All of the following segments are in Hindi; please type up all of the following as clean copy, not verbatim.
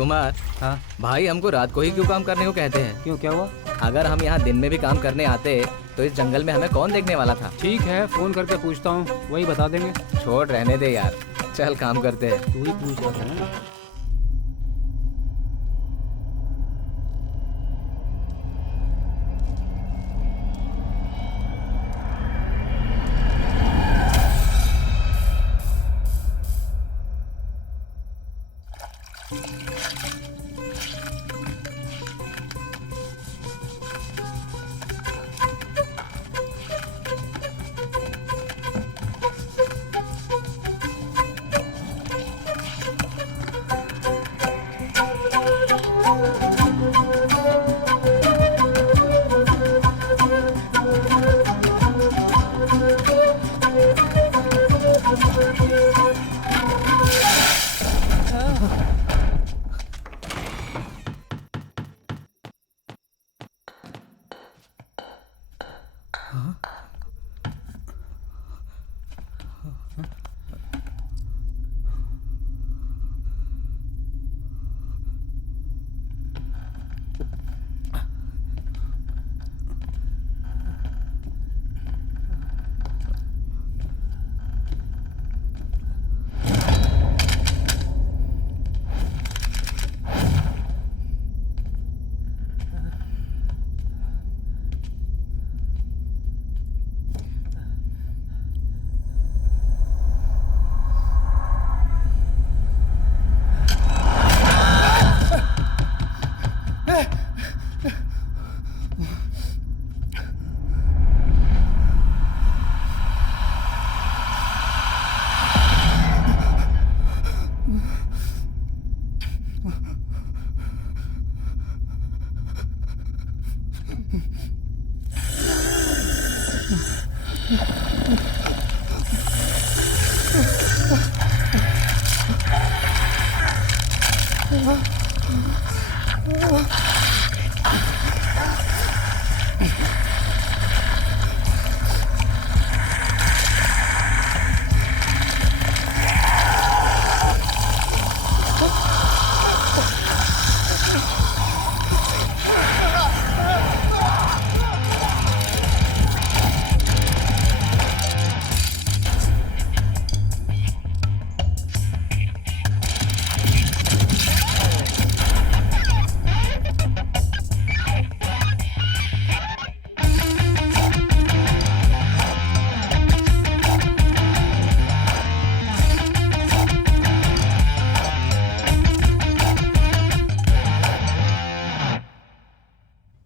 कुमार, हाँ भाई हमको रात को ही क्यों काम करने को कहते हैं? क्यों, क्या हुआ? अगर हम यहाँ दिन में भी काम करने आते तो इस जंगल में हमें कौन देखने वाला था? ठीक है, फोन करके पूछता हूँ, वही बता देंगे। छोड़ रहने दे यार, चल काम करते हैं। तू ही पूछ रहा था ना।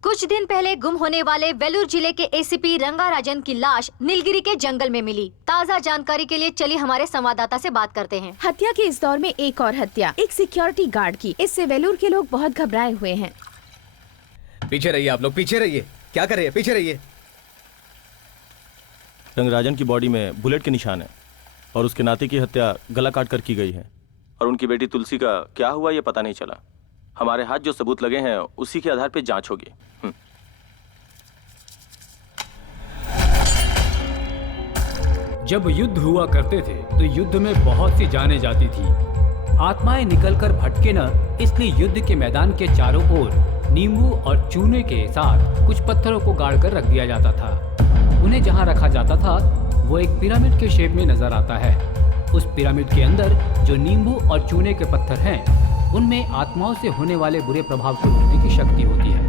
कुछ दिन पहले गुम होने वाले वेलूर जिले के एसीपी रंगाराजन की लाश नीलगिरी के जंगल में मिली। ताज़ा जानकारी के लिए चलिए हमारे संवाददाता से बात करते हैं। हत्या के इस दौर में एक और हत्या, एक सिक्योरिटी गार्ड की। इससे वेलूर के लोग बहुत घबराए हुए हैं। पीछे रहिए आप लोग, पीछे रहिए। क्या कर रहे हैं? पीछे रहिए। रंगराजन की बॉडी में बुलेट के निशान है और उसके नाती की हत्या गला काट कर की गई है और उनकी बेटी तुलसी का क्या हुआ ये पता नहीं चला। हमारे हाथ जो सबूत लगे हैं उसी के आधार पर जांच होगी। जब युद्ध हुआ करते थे तो युद्ध में बहुत सी जानें जाती थी। आत्माएं निकलकर भटके न, इसलिए युद्ध के मैदान के चारों ओर नींबू और चूने के साथ कुछ पत्थरों को गाड़ कर रख दिया जाता था। उन्हें जहां रखा जाता था वो एक पिरामिड के शेप में नजर आता है। उस पिरामिड के अंदर जो नींबू और चूने के पत्थर हैं, उनमें आत्माओं से होने वाले बुरे प्रभाव को रोकने की शक्ति होती है।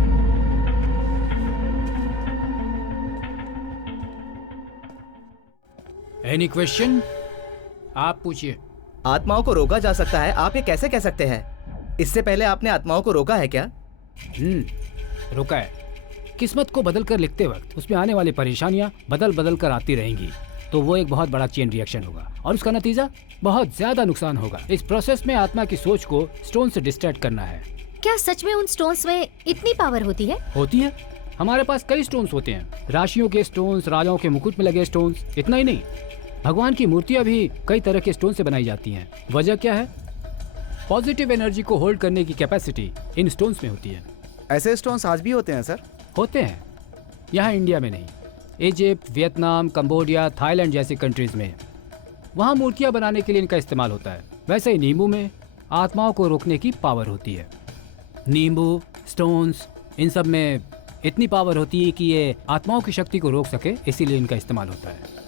Any question? आप पूछिए। आत्माओं को रोका जा सकता है, आप ये कैसे कह सकते हैं? इससे पहले आपने आत्माओं को रोका है क्या? रोका है। किस्मत को बदल कर लिखते वक्त उसमें आने वाली परेशानियां बदल बदल कर आती रहेंगी, तो वो एक बहुत बड़ा चेन रिएक्शन होगा और उसका नतीजा बहुत ज्यादा नुकसान होगा। इस प्रोसेस में आत्मा की सोच को स्टोन से डिस्ट्रैक्ट करना है। क्या सच में उन स्टोन्स में इतनी पावर होती है? होती है। हमारे पास कई स्टोन्स होते हैं, राशियों के स्टोन्स, राजाओं के मुकुट में लगे स्टोन्स। इतना ही नहीं, भगवान की मूर्तियां भी कई तरह के स्टोन से बनाई जाती हैं। वजह क्या है? पॉजिटिव एनर्जी को होल्ड करने की कैपेसिटी इन स्टोन्स में होती है। ऐसे स्टोन्स आज भी होते हैं सर? होते हैं, यहाँ इंडिया में नहीं, इजिप्ट, वियतनाम, कंबोडिया, थाईलैंड जैसी कंट्रीज में। वहाँ मूर्तियाँ बनाने के लिए इनका इस्तेमाल होता है। वैसे ही नींबू में, आत्माओं को रोकने की पावर होती है। नींबू, स्टोन्स, इन सब में इतनी पावर होती है कि ये आत्माओं की शक्ति को रोक सके, इसीलिए इनका इस्तेमाल होता है।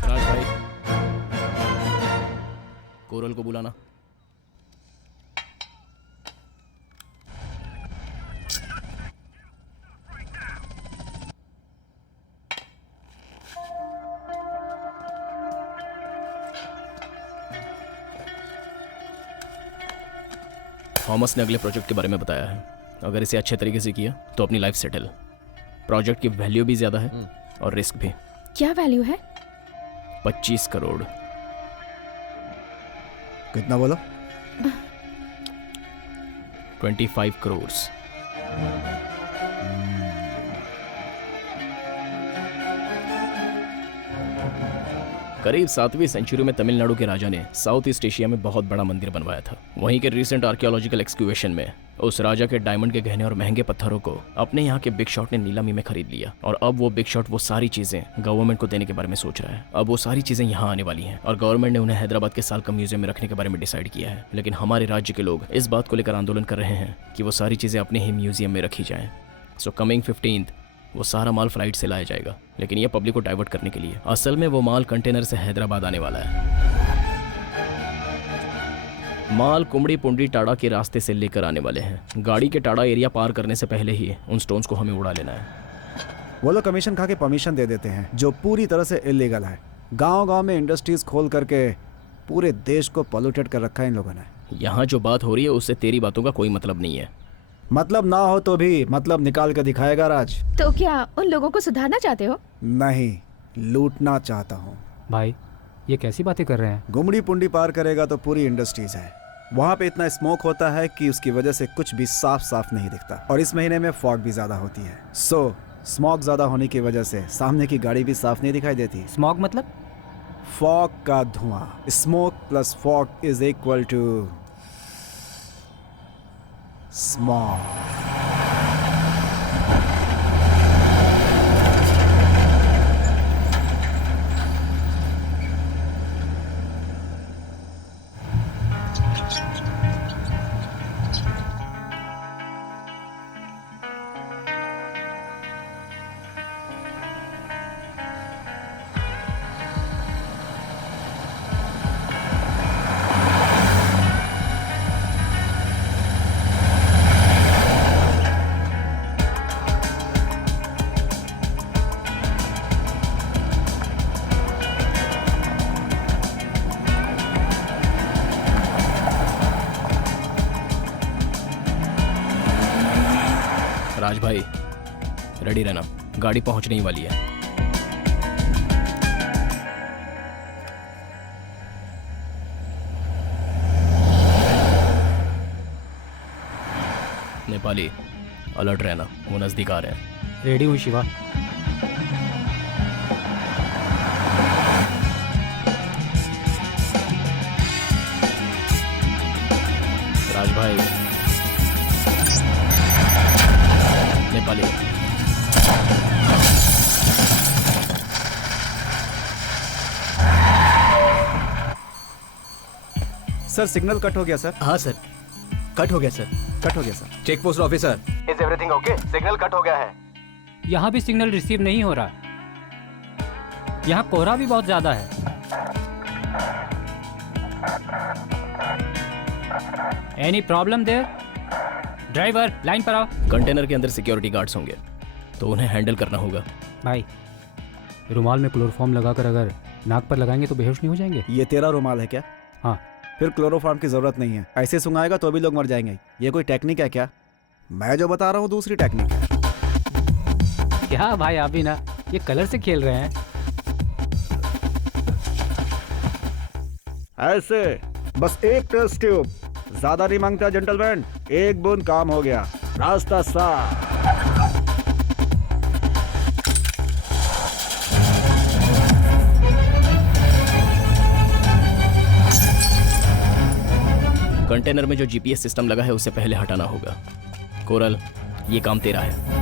राज भाई, कोरल को बुलाना। थॉमस ने अगले प्रोजेक्ट के बारे में बताया है। अगर इसे अच्छे तरीके से किया तो अपनी लाइफ सेटल। प्रोजेक्ट की वैल्यू भी ज्यादा है और रिस्क भी। क्या वैल्यू है? 25 करोड़। कितना बोला? 25 करोड़। करीब 7वीं सेंचुरी में तमिलनाडु के राजा ने साउथ ईस्ट एशिया में बहुत बड़ा मंदिर बनवाया था। वहीं के रिसेंट आर्कियोलॉजिकल एक्सक्यूवेशन में उस राजा के डायमंड के गहने और महंगे पत्थरों को अपने यहाँ के बिग शॉट ने नीलामी में खरीद लिया और अब वो बिग शॉट वो सारी चीजें गवर्नमेंट को देने के बारे में सोच रहा है। अब वो सारी चीजें यहाँ आने वाली हैं और गवर्नमेंट ने उन्हें हैदराबाद के सालकम म्यूजियम में रखने के बारे में डिसाइड किया है। लेकिन हमारे राज्य के लोग इस बात को लेकर आंदोलन कर रहे हैं कि वो सारी चीजें अपने ही म्यूजियम में रखी जाएं। सो कमिंग 15th वो सारा माल फ्लाइट से लाया जाएगा, लेकिन ये पब्लिक को डाइवर्ट करने के लिए। असल में वो माल कंटेनर से हैदराबाद आने वाला है। माल कुमड़ी पुंडी टाड़ा के रास्ते से लेकर आने वाले हैं। गाड़ी के टाड़ा एरिया पार करने से पहले ही उन स्टोन्स को हमें उड़ा लेना है। वो लोग कमीशन खा के परमिशन दे देते हैं, जो पूरी तरह से इलीगल है। गांव-गांव में इंडस्ट्रीज खोल करके पूरे देश को पॉल्यूटेड कर रखा है इन लोगों ने। यहाँ जो बात हो रही है उससे तेरी बातों का कोई मतलब नहीं है। मतलब ना हो तो भी मतलब निकाल कर दिखाएगा राज। तो क्या उन लोगों को सुधारना चाहते हो? नहीं, लूटना चाहता हूँ। भाई, ये कैसी बातें कर रहे हैं? गुमड़ी पुंडी पार करेगा तो पूरी इंडस्ट्रीज है। वहाँ पे इतना स्मोक होता है कि उसकी वजह से कुछ भी साफ साफ नहीं दिखता, और इस महीने में फॉग भी ज्यादा होती है। सो स्मोक ज्यादा होने की वजह से सामने की गाड़ी भी साफ नहीं दिखाई देती। स्मॉग मतलब? फॉग का धुआं। Smoke plus fog is equal to smog. Raj भाई, रेडी रहना, गाड़ी पहुंचने ही वाली है। नेपाली, अलर्ट रहना, वो नजदीक आ रहे हैं। रेडी हूँ शिवा। राज भाई, नेपाली। सर सिग्नल कट हो गया सर। हाँ सर, कट हो गया सर। कट हो गया sir. Check post officer, is everything okay? Signal cut हो गया है। यहाँ भी सिग्नल रिसीव नहीं हो रहा। यहाँ कोहरा भी बहुत ज्यादा है। Any problem there? Driver, line पर आओ। कंटेनर के अंदर सिक्योरिटी गार्ड्स होंगे, तो उन्हें हैंडल करना होगा। भाई, रुमाल में क्लोरोफॉर्म लगाकर अगर नाक पर लगाएंगे तो बेहोश नहीं हो जाएंगे? ये तेरा रुमाल है क्या? हाँ। फिर क्लोरोफॉर्म की जरूरत नहीं है। ऐसे सुंघाएगा तो भी लोग मर जाएंगे। ये कोई टेक्निक है क्या? मैं जो बता रहा हूँ दूसरी टेक्निक है। क्या भाई, आप भी ना ये कलर से खेल रहे हैं। ऐसे बस एक टेस्ट ट्यूब, ज्यादा नहीं मांगता जेंटलमैन। एक बूंद काम हो गया, रास्ता साफ। कंटेनर में जो जीपीएस सिस्टम लगा है उसे पहले हटाना होगा। कोरल, ये काम तेरा है।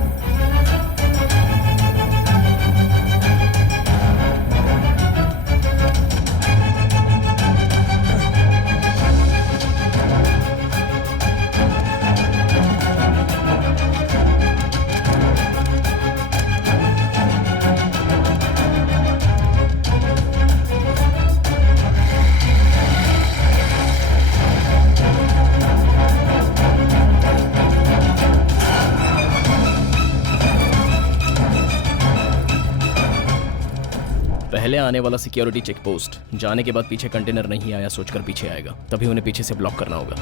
पहले आने वाला सिक्योरिटी चेक पोस्ट जाने के बाद पीछे कंटेनर नहीं आया सोचकर पीछे आएगा, तभी उन्हें पीछे से ब्लॉक करना होगा।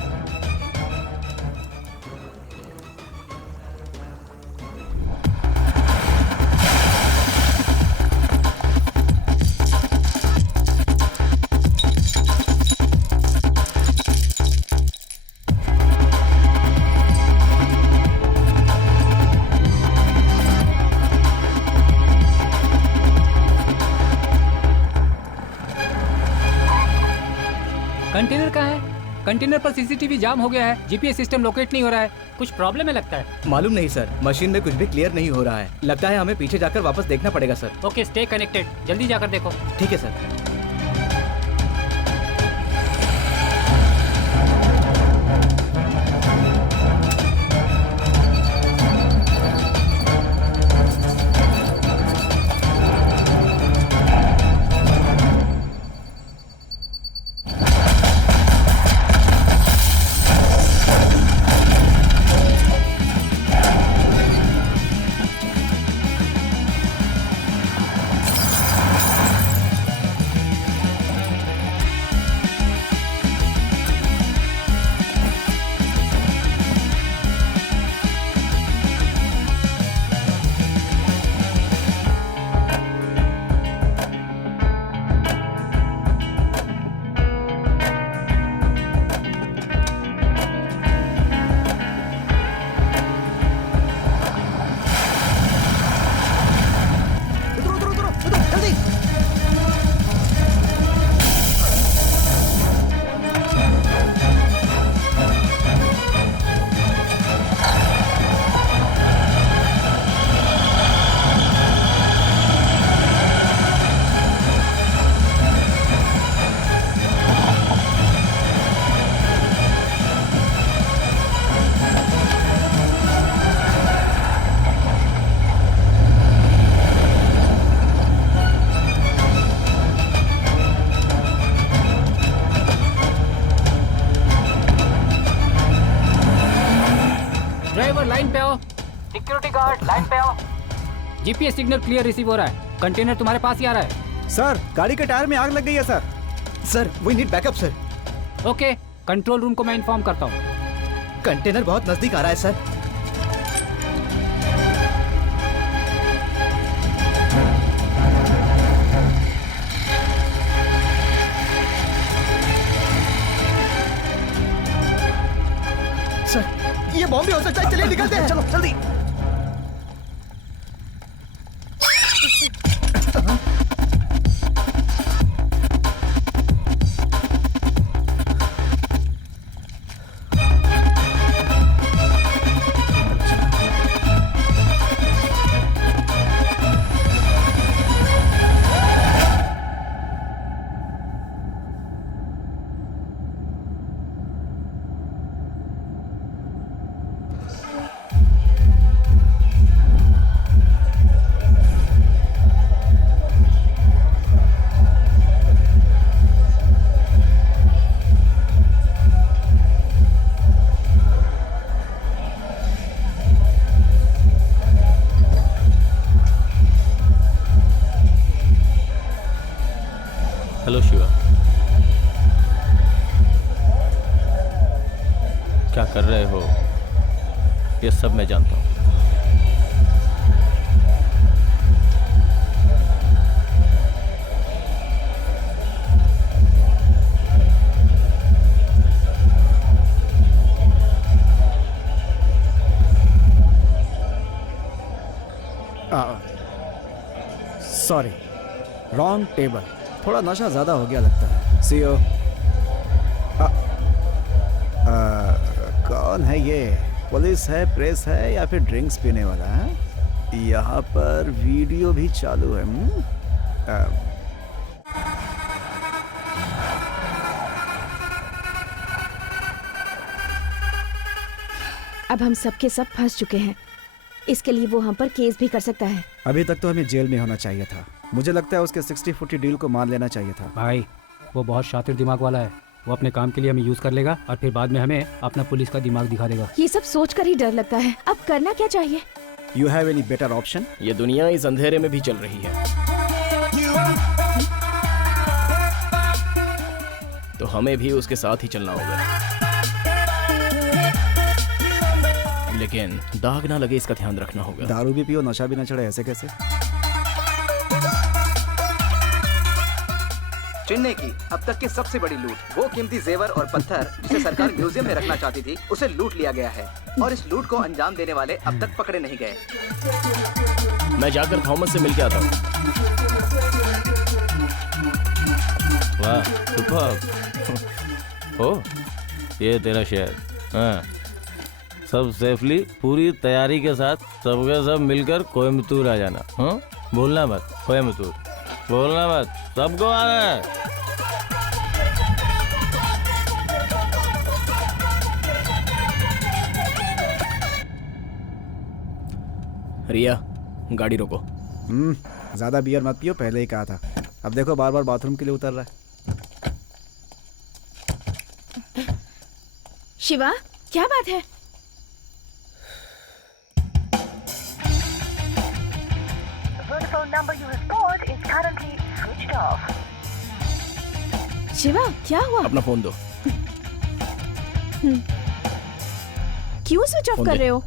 कंटेनर कहाँ है? कंटेनर पर सीसीटीवी जाम हो गया है, जीपीएस सिस्टम लोकेट नहीं हो रहा है। कुछ प्रॉब्लम है लगता है। मालूम नहीं सर, मशीन में कुछ भी क्लियर नहीं हो रहा है। लगता है हमें पीछे जाकर वापस देखना पड़ेगा सर। ओके, स्टे कनेक्टेड, जल्दी जाकर देखो। ठीक है सर। लाइन पे आओ। सिक्योरिटी गार्ड लाइन पे आओ। जीपीएस सिग्नल क्लियर रिसीव हो रहा है, कंटेनर तुम्हारे पास ही आ रहा है। सर, गाड़ी के टायर में आग लग गई है sir. Sir, we need backup sir. Okay, control room को मैं इन्फॉर्म करता हूँ। कंटेनर बहुत नजदीक आ रहा है सर। सर, ये बॉम्ब भी हो सकता है। चलिए निकलते हैं। चलो जल्दी। हेलो शिवा, क्या कर रहे हो ये सब मैं जानता हूँ। Sorry, wrong table. थोड़ा नशा ज़्यादा हो गया लगता है। सी ओ। कौन है ये? पुलिस है, प्रेस है, या फिर ड्रिंक्स पीने वाला है? यहाँ पर वीडियो भी चालू है। अब हम सब के सब फंस चुके हैं। इसके लिए वो हम पर केस भी कर सकता है। अभी तक तो हमें जेल में होना चाहिए था। मुझे लगता है उसके 60-40 डील को मान लेना चाहिए था। भाई वो बहुत शातिर दिमाग वाला है। वो अपने काम के लिए हमें यूज कर लेगा और फिर बाद में हमें अपना पुलिस का दिमाग दिखा देगा। ये सब सोचकर ही डर लगता है। अब करना क्या चाहिए? You have any better option? ये दुनिया इस अंधेरे में भी चल रही है, तो हमें भी उसके साथ ही चलना होगा। लेकिन दाग ना लगे इसका ध्यान रखना होगा। दारू भी पियो, नशा भी न चढ़े, ऐसे कैसे? चेन्नई की अब तक की सबसे बड़ी लूट, वो कीमती जेवर और पत्थर जिसे सरकार म्यूजियम में रखना चाहती थी, उसे लूट लिया गया है और इस लूट को अंजाम देने वाले अब तक पकड़े नहीं गए। मैं जाकर थॉमस से मिलके आता हूँ। वाह, सुपर्ब। ओ, ये तेरा शहर। हाँ, सब सेफली, पूरी तैयारी के साथ सबके सब मिलकर कोयम्बतूर आ जाना। हाँ, बोलना मत, कोयम्बतूर बोलना मत, सबको आना है। रिया, गाड़ी रोको। ज्यादा बियर मत पियो, पहले ही कहा था। अब देखो बार बार बाथरूम के लिए उतर रहा है। शिवा, क्या बात है? Vodafone number you have called is currently switched off. Shiva, क्या हुआ? अपना फोन दो। क्यों स्विच ऑफ फोन कर दे। रहे हो?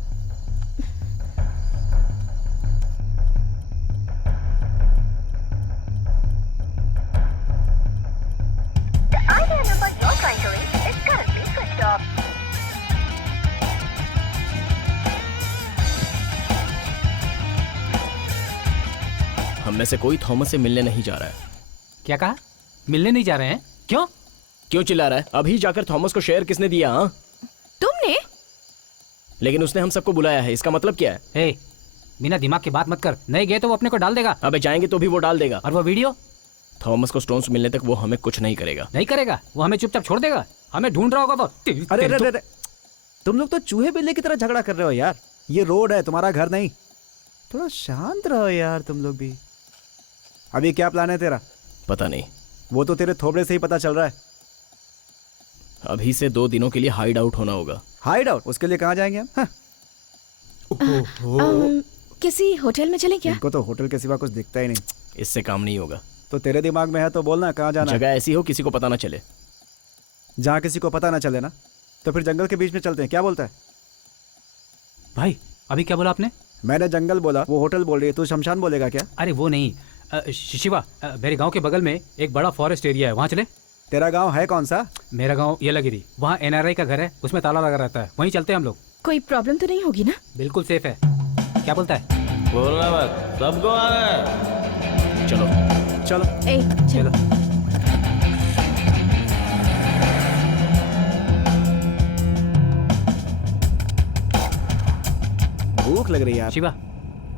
The idea number you're trying to reach is currently switched off. हम में से कोई थॉमस से मिलने नहीं जा रहा है। क्या कहा? मिलने नहीं जा रहे हैं? क्यों? क्यों चिल्ला रहा है? अभी जाकर थॉमस को शेयर किसने दिया? हाँ, तुमने? लेकिन उसने हम सबको बुलाया है, इसका मतलब क्या है? हे, बिना दिमाग की बात मत कर। नहीं गए तो वो अपने को डाल देगा। अबे जाएंगे तो भी वो डाल देगा। और वो वीडियो थॉमस को स्टोन्स मिलने तक वो हमें कुछ नहीं करेगा। नहीं करेगा, वो हमें चुपचाप छोड़ देगा। हमें ढूंढ रहा होगा वो। अरे अरे अरे, तुम लोग तो चूहे बिल्ली की तरह झगड़ा कर रहे हो यार। ये रोड है, तुम्हारा घर नहीं। थोड़ा शांत रहो यार तुम लोग भी। अभी क्या प्लान है तेरा? पता नहीं, वो तो तेरे थोबड़े से ही पता चल रहा है। अभी से 2 दिनों के लिए हाइड आउट होना होगा। Hide out? उसके लिए कहाँ जाएंगे हम? हाँ। किसी होटल में चलें क्या? इनको तो होटल के सिवा कुछ दिखता ही नहीं। इससे काम नहीं होगा। तो तेरे दिमाग में है तो बोलना कहाँ जाना है। जगह ऐसी हो किसी को पता ना चले। जहाँ किसी को पता ना चले ना, तो फिर जंगल के बीच में चलते हैं। क्या बोलता है? भाई अभी क्या बोला आपने? मैंने जंगल बोला, वो होटल बोल रही है। तू शमशान बोलेगा क्या? अरे वो नहीं, शिवा, मेरे गांव के बगल में एक बड़ा फॉरेस्ट एरिया है, वहाँ चले। तेरा गांव है कौन सा? मेरा गांव येलागिरी, वहाँ NRI का घर है, उसमें ताला लगा रहता है, वहीं चलते हैं हम लोग। कोई प्रॉब्लम तो नहीं होगी ना? बिल्कुल सेफ है। क्या बोलता है? बोलना मत, सबको आना है। चलो चलो। ए, चलो। भूख लग रही है यार। शिवा,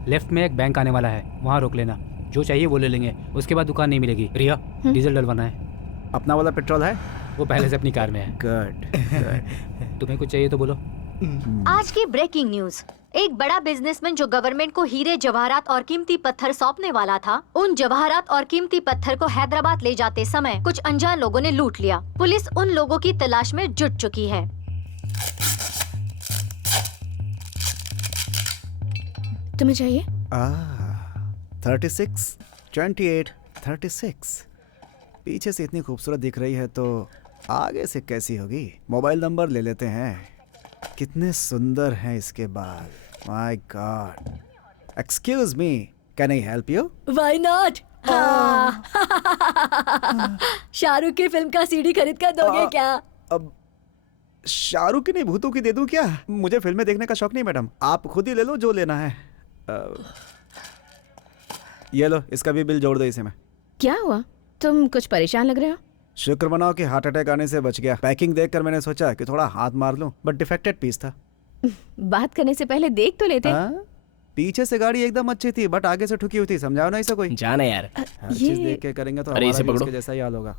लेफ्ट में एक बैंक आने वाला है, वहाँ रोक लेना। जो चाहिए वो ले लेंगे, उसके बाद दुकान नहीं मिलेगी। रिया, डीजल डलवाना है। अपना वाला पेट्रोल है? वो पहले से अपनी कार में है। गुड। तुम्हें कुछ चाहिए तो बोलो। आज की ब्रेकिंग न्यूज। एक बड़ा बिजनेसमैन जो गवर्नमेंट को हीरे जवाहरात और कीमती पत्थर सौंपने वाला था, उन जवाहरात और कीमती पत्थर को हैदराबाद ले जाते समय कुछ अनजान लोगों ने लूट लिया। पुलिस उन लोगों की तलाश में जुट चुकी है। तुम्हें चाहिए? 36, 28, 36। पीछे से इतनी खूबसूरत दिख रही है तो आगे से कैसी होगी? मोबाइल नंबर ले लेते हैं। कितने सुंदर हैं इसके बाल। My God. Excuse me, can I help you? Why not? Shahrukh की फिल्म का CD खरीद कर दोगे क्या? अब शाहरुख की नहीं, भूतों की दे दूं क्या? मुझे फिल्में देखने का शौक नहीं मैडम, आप खुद ही ले लो जो लेना है। ये लो, इसका भी बिल जोड़ दो इसे में। क्या हुआ? तुम कुछ परेशान लग रहे हो। शुक्र मनाओ कि हार्ट अटैक आने से बच गया। पैकिंग देखकर मैंने सोचा कि थोड़ा हाथ मार लूं, बट डिफेक्टेड पीस था। बात करने से पहले देख तो लेते। पीछे से गाड़ी एकदम अच्छी थी, बट आगे से ठुकी हुई थी। समझाओ ना इसे कोई। जाना यार। हर चीज देख के करेंगे तो अरे इसे हमारा भी पकड़ो। उसके जैसा ही हाल होगा।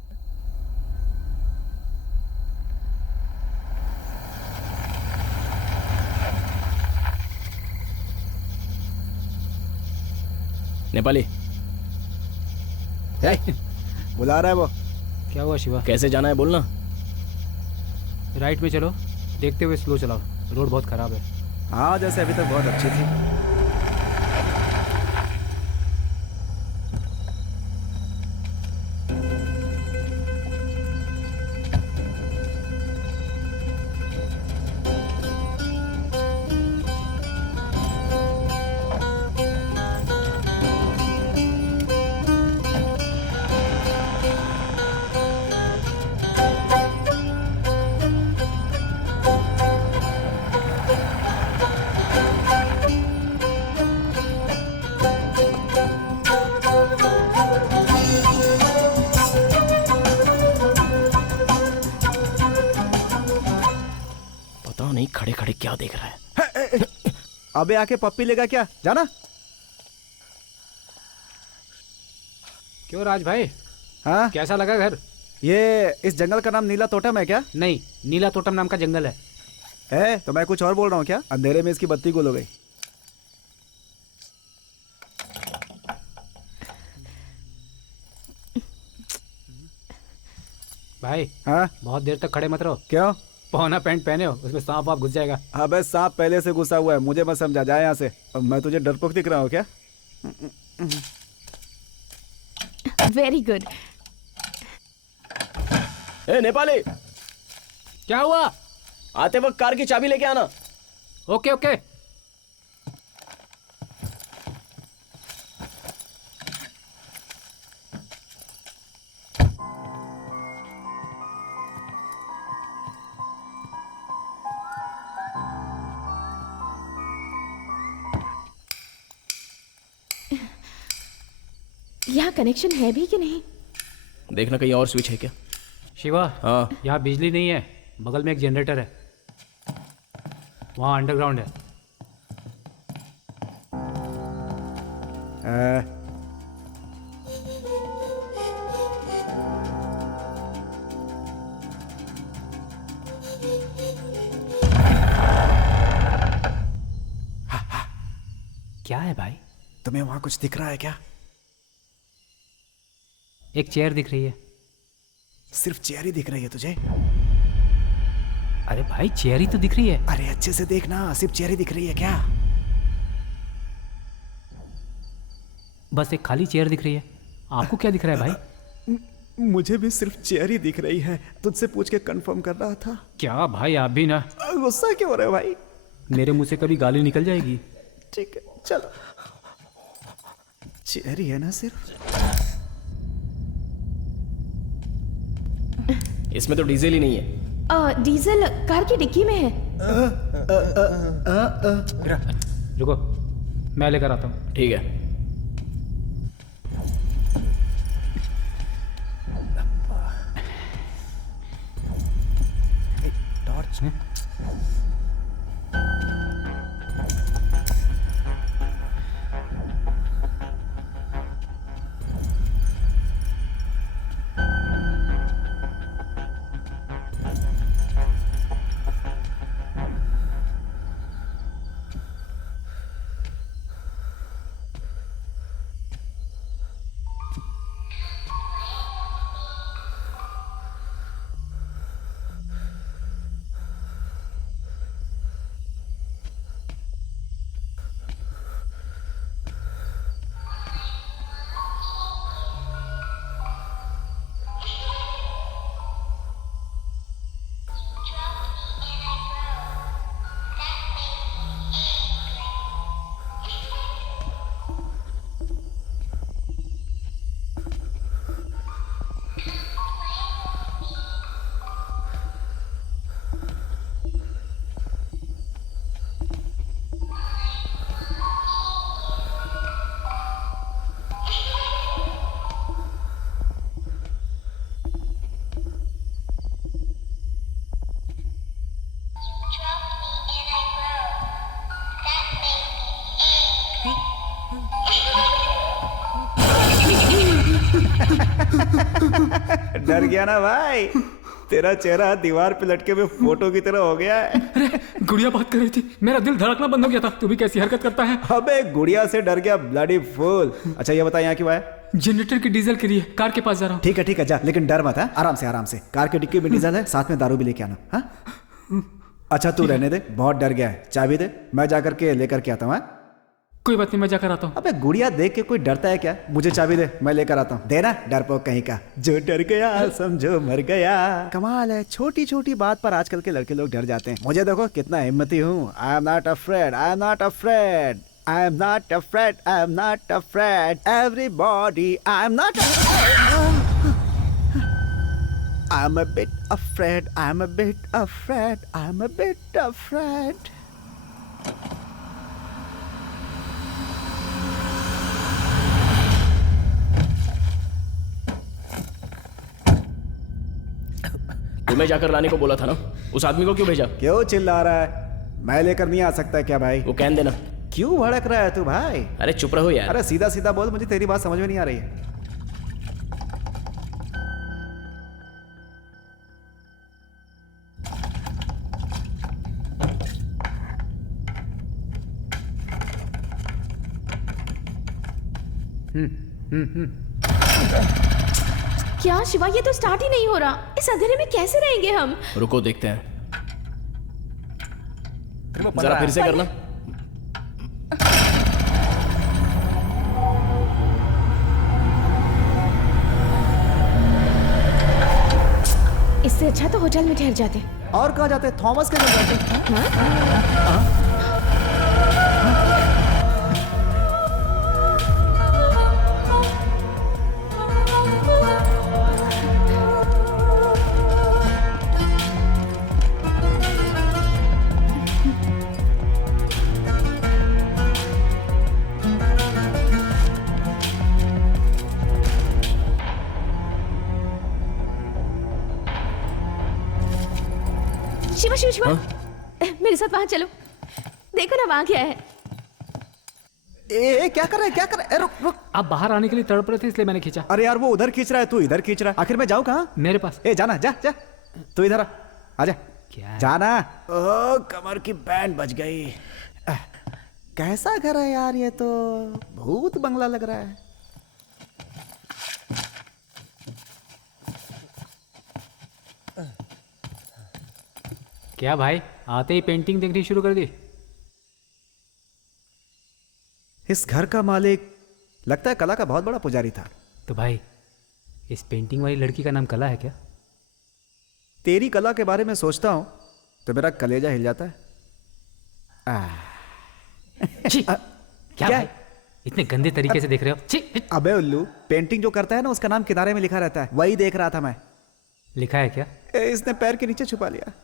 नेपाली बुला रहा है वो। क्या हुआ शिवा? कैसे जाना है बोलना। राइट में चलो, देखते हुए स्लो चलाओ, रोड बहुत खराब है। हाँ, जैसे अभी तक बहुत अच्छी थी। नहीं खड़े खड़े क्या देख रहा है। अबे आके पप्पी लेगा क्या? जाना। क्यों राज भाई? हाँ, कैसा लगा घर? ये इस जंगल का नाम नीला तोटम है क्या? नहीं, नीला तोटम नाम का जंगल है। तो मैं कुछ और बोल रहा हूँ क्या? अंधेरे में इसकी बत्ती गुल हो गई। भाई हाँ, बहुत देर तक खड़े मत रहो। क्यों? पौना पैंट पहने हो, उसमें सांप वाप घुस जाएगा। अबे सांप पहले से घुसा हुआ है, मुझे मत समझा। जाए यहाँ से। अब मैं तुझे डरपोक दिख रहा हूँ क्या? Very good. ए नेपाली, क्या हुआ? आते वक्त कार की चाबी लेके आना। Okay okay. यहाँ कनेक्शन है भी कि नहीं? देखना कहीं और स्विच है क्या। शिवा, हाँ, यहाँ बिजली नहीं है, बगल में एक जनरेटर है, वहाँ अंडरग्राउंड है। क्या है भाई? तुम्हें वहां कुछ दिख रहा है क्या? एक चेयर दिख रही है। सिर्फ चेयर ही दिख रही है तुझे? अरे भाई, चेयर ही तो दिख रही है। अरे अच्छे से देखना, सिर्फ चेयर ही दिख रही है क्या? बस एक खाली चेयर दिख रही है। आपको क्या दिख रहा है भाई? मुझे भी सिर्फ चेयर ही दिख रही है। तुझसे पूछ के कंफर्म कर रहा था। क्या भाई, आप भी ना। गुस्सा क्यों हो रहे हो भाई? मेरे मुंह से कभी गाली निकल जाएगी। ठीक है, चलो। चेयर ही है ना सिर्फ? इसमें तो डीजल ही नहीं है। डीजल कार की डिक्की में है। रुको, मैं लेकर आता हूँ। ठीक है। टॉर्च। डर गया ना भाई? तेरा चेहरा दीवार पे लटके हुए फोटो की तरह हो गया है। अरे गुड़िया बात कर रही थी, मेरा दिल धड़कना बंद हो गया था। तू भी कैसी हरकत करता है? अबे गुड़िया से डर गया ब्लडी फूल। अच्छा ये बता यहाँ क्यों आया? जनरेटर की डीजल के लिए कार के पास जा रहा हूँ। ठीक है जा, लेकिन डर मत है। आराम से आराम से। कार के डिक्की में डीजल है, साथ में दारू भी लेके आना। हाँ अच्छा तू रहने दे, बहुत डर गया है। चाबी दे, मैं जाकर के लेकर के आता हूँ। कोई बात नहीं, मैं जाकर आता हूँ। अबे गुड़िया देख के कोई डरता है क्या? मुझे चाबी दे, मैं लेकर आता हूँ। देना डरपोक कहीं का। जो डर गया समझो मर गया। कमाल है, छोटी छोटी बात पर आजकल के लड़के लोग डर जाते हैं। मुझे देखो कितना हिम्मती हूँ। I am not afraid, I am not afraid, I am not afraid, I am not afraid. Everybody I am not I am a bit afraid, I am a bit afraid, I am a bit afraid. तुम्हें जाकर लाने को बोला था ना, उस आदमी को क्यों भेजा? क्यों चिल्ला रहा है? मैं लेकर नहीं आ सकता क्या भाई? वो कहने देना। क्यों भड़क रहा है तू भाई? अरे चुप रहो यार। अरे सीधा सीधा बोल, मुझे तेरी बात समझ में नहीं आ रही है। क्या शिवा, ये तो स्टार्ट ही नहीं हो रहा। इस अंधेरे में कैसे रहेंगे हम? रुको देखते हैं, जरा फिर से करना। इससे अच्छा तो होटल में ठहर जाते। और कहाँ जाते? थॉमस के घर जाते। शिवा शिवा शिवा, मेरे साथ वहां चलो। देखो ना वहां क्या है। ए क्या कर रहा है, क्या कर रहा है? रुक रुक। आप बाहर आने के लिए तड़प रहे थे, इसलिए मैंने खींचा। अरे यार वो उधर खींच रहा है, तू इधर खींच रहा है। आखिर मैं जाऊँ कहाँ? मेरे पास। ए जाना, जा जा तू इधर आ जा। क्या जाना। ओह कमर की बैंड बज गई। कैसा घर है यार, ये तो भूत बंगला लग रहा है। क्या भाई, आते ही पेंटिंग देखनी शुरू कर दी? इस घर का मालिक लगता है कला का बहुत बड़ा पुजारी था। तो भाई, इस पेंटिंग वाली लड़की का नाम कला है क्या? तेरी कला के बारे में सोचता हूं तो मेरा कलेजा हिल जाता है। क्या भाई? इतने गंदे तरीके से देख रहे हो? छी! अबे उल्लू, पेंटिंग जो करता है ना उसका नाम किनारे में लिखा रहता है, वही देख रहा था मैं। लिखा है क्या? इसने पैर के नीचे छुपा लिया।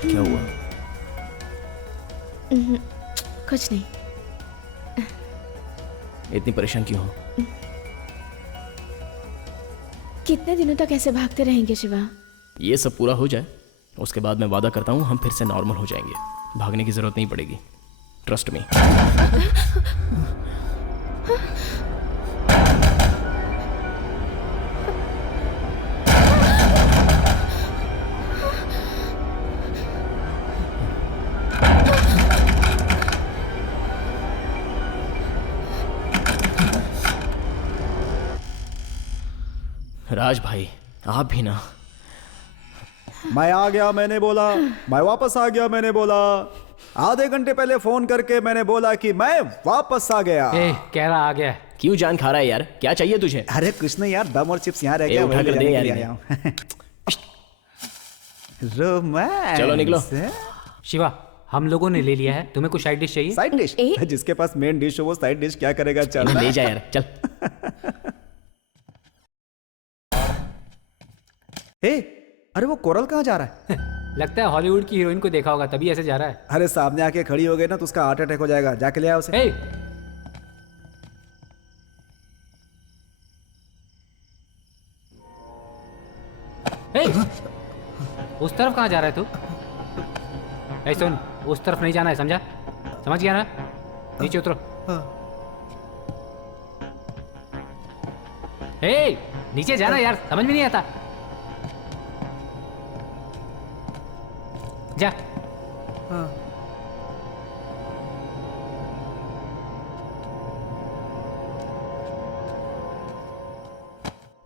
क्या हुआ? कुछ नहीं। इतनी परेशान क्यों हो? कितने दिनों तक ऐसे भागते रहेंगे शिवा? ये सब पूरा हो जाए, उसके बाद मैं वादा करता हूँ हम फिर से नॉर्मल हो जाएंगे। भागने की जरूरत नहीं पड़ेगी, ट्रस्ट मी। राज भाई आप भी ना। मैं आ गया मैंने बोला, मैं वापस आ गया मैंने बोला, आधे घंटे पहले फोन करके मैंने बोला कि मैं वापस आ गया। कह रहा आ गया। क्यों जान खा रहा है यार, क्या चाहिए तुझे? अरे कुछ नहीं यार, दम और चिप्स यहाँ रह गया, उठा कर दे यार। रोमांस। चलो निकलो। शिवा हम लोगों ने ले लिया है, तुम्हें कुछ साइड डिश चाहिए? Side dish? जिसके पास मेन डिश हो वो साइड डिश क्या करेगा? चल ले जा यार चल। अरे वो कोरल कहाँ जा रहा है? लगता है हॉलीवुड की हीरोइन को देखा होगा तभी ऐसे जा रहा है। अरे सामने आके खड़ी हो गई ना तो उसका हार्ट अटैक हो जाएगा, जाके ले आओ उसे। उस तरफ कहाँ जा रहा है तू? सुन, उस तरफ नहीं जाना है, समझा? समझ गया ना? नीचे उतरो। नीचे जाना यार, समझ में नहीं आता। जा।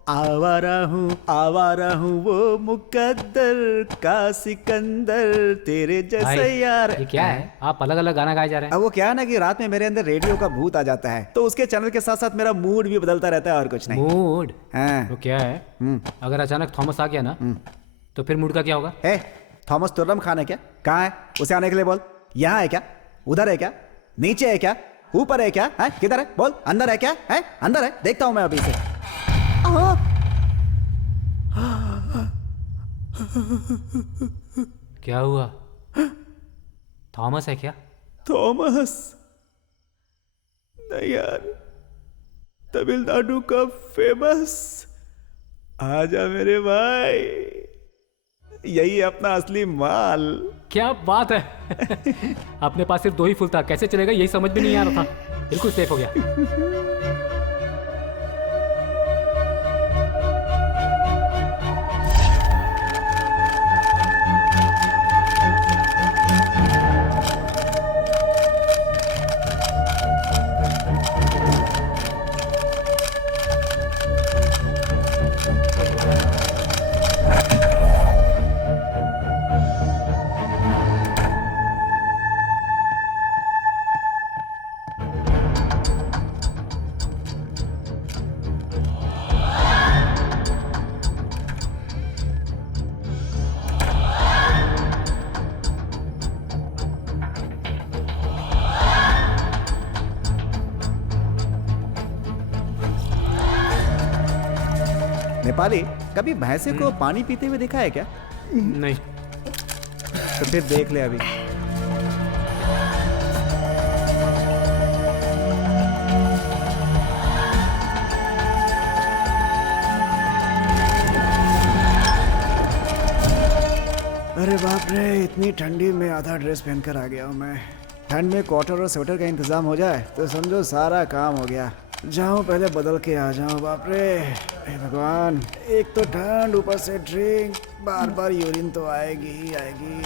आवारा हूँ वो मुकद्दर का सिकंदर तेरे जैसे यार। ये क्या है? आप अलग अलग गाना गाए जा रहे हैं। अब वो क्या है ना कि रात में मेरे अंदर रेडियो का भूत आ जाता है तो उसके चैनल के साथ साथ मेरा मूड भी बदलता रहता है और कुछ नहीं। मूड? हाँ। तो क्या है, अगर अचानक थॉमस आ गया ना तो फिर मूड का क्या होगा? थॉमस तुर्रम खान है क्या? कहाँ है? उसे आने के लिए बोल। यहाँ है क्या? उधर है क्या? नीचे है क्या? ऊपर है क्या? है किधर है? बोल। अंदर है क्या? है अंदर है, देखता हूं मैं अभी से। क्या हुआ? थॉमस है क्या? थॉमस नहीं यार, तमिलनाडु का फेमस। आजा मेरे भाई, यही अपना असली माल। क्या बात है। अपने पास सिर्फ 2 ही फूल था, कैसे चलेगा यही समझ में नहीं आ रहा था। बिल्कुल सेफ हो गया। नेपाली कभी भैंसे को पानी पीते हुए देखा है क्या? नहीं। तो फिर देख ले अभी। अरे बाप रे, इतनी ठंडी में आधा ड्रेस पहनकर आ गया हूँ मैं। ठंड में क्वार्टर और स्वेटर का इंतजाम हो जाए तो समझो सारा काम हो गया। जाऊँ पहले बदल के आ जाऊँ। बाप रे, हे भगवान, एक तो ठंड, ऊपर से ड्रिंक, बार बार यूरिन तो आएगी ही आएगी।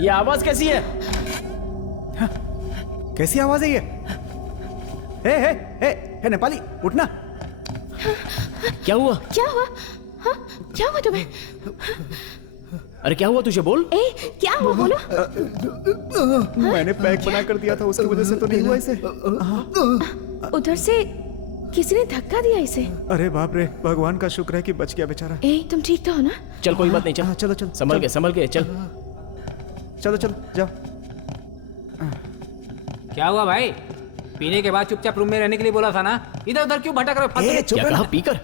ये आवाज कैसी है? कैसी आवाज है ये? हे नेपाली, उठना। क्या हुआ? क्या हुआ? हाँ? क्या हुआ तुम्हें? अरे क्या हुआ तुझे? बोल। क्या हुआ बोलो? मैंने पैक बना कर दिया था, उसकी वजह से तो नहीं हुआ इसे। उधर से किसी ने धक्का दिया इसे। अरे बाप रे, भगवान का शुक्र है कि बच गया बेचारा। तुम ठीक तो हो ना? चल कोई बात नहीं, चल। चलो चलो, संभल के चल। चलो जाओ। क्या हुआ भाई? पीने के बाद चुपचाप रूम में रहने के लिए बोला था ना, इधर उधर क्यों भटक रहे हो? क्या कहा? पीकर?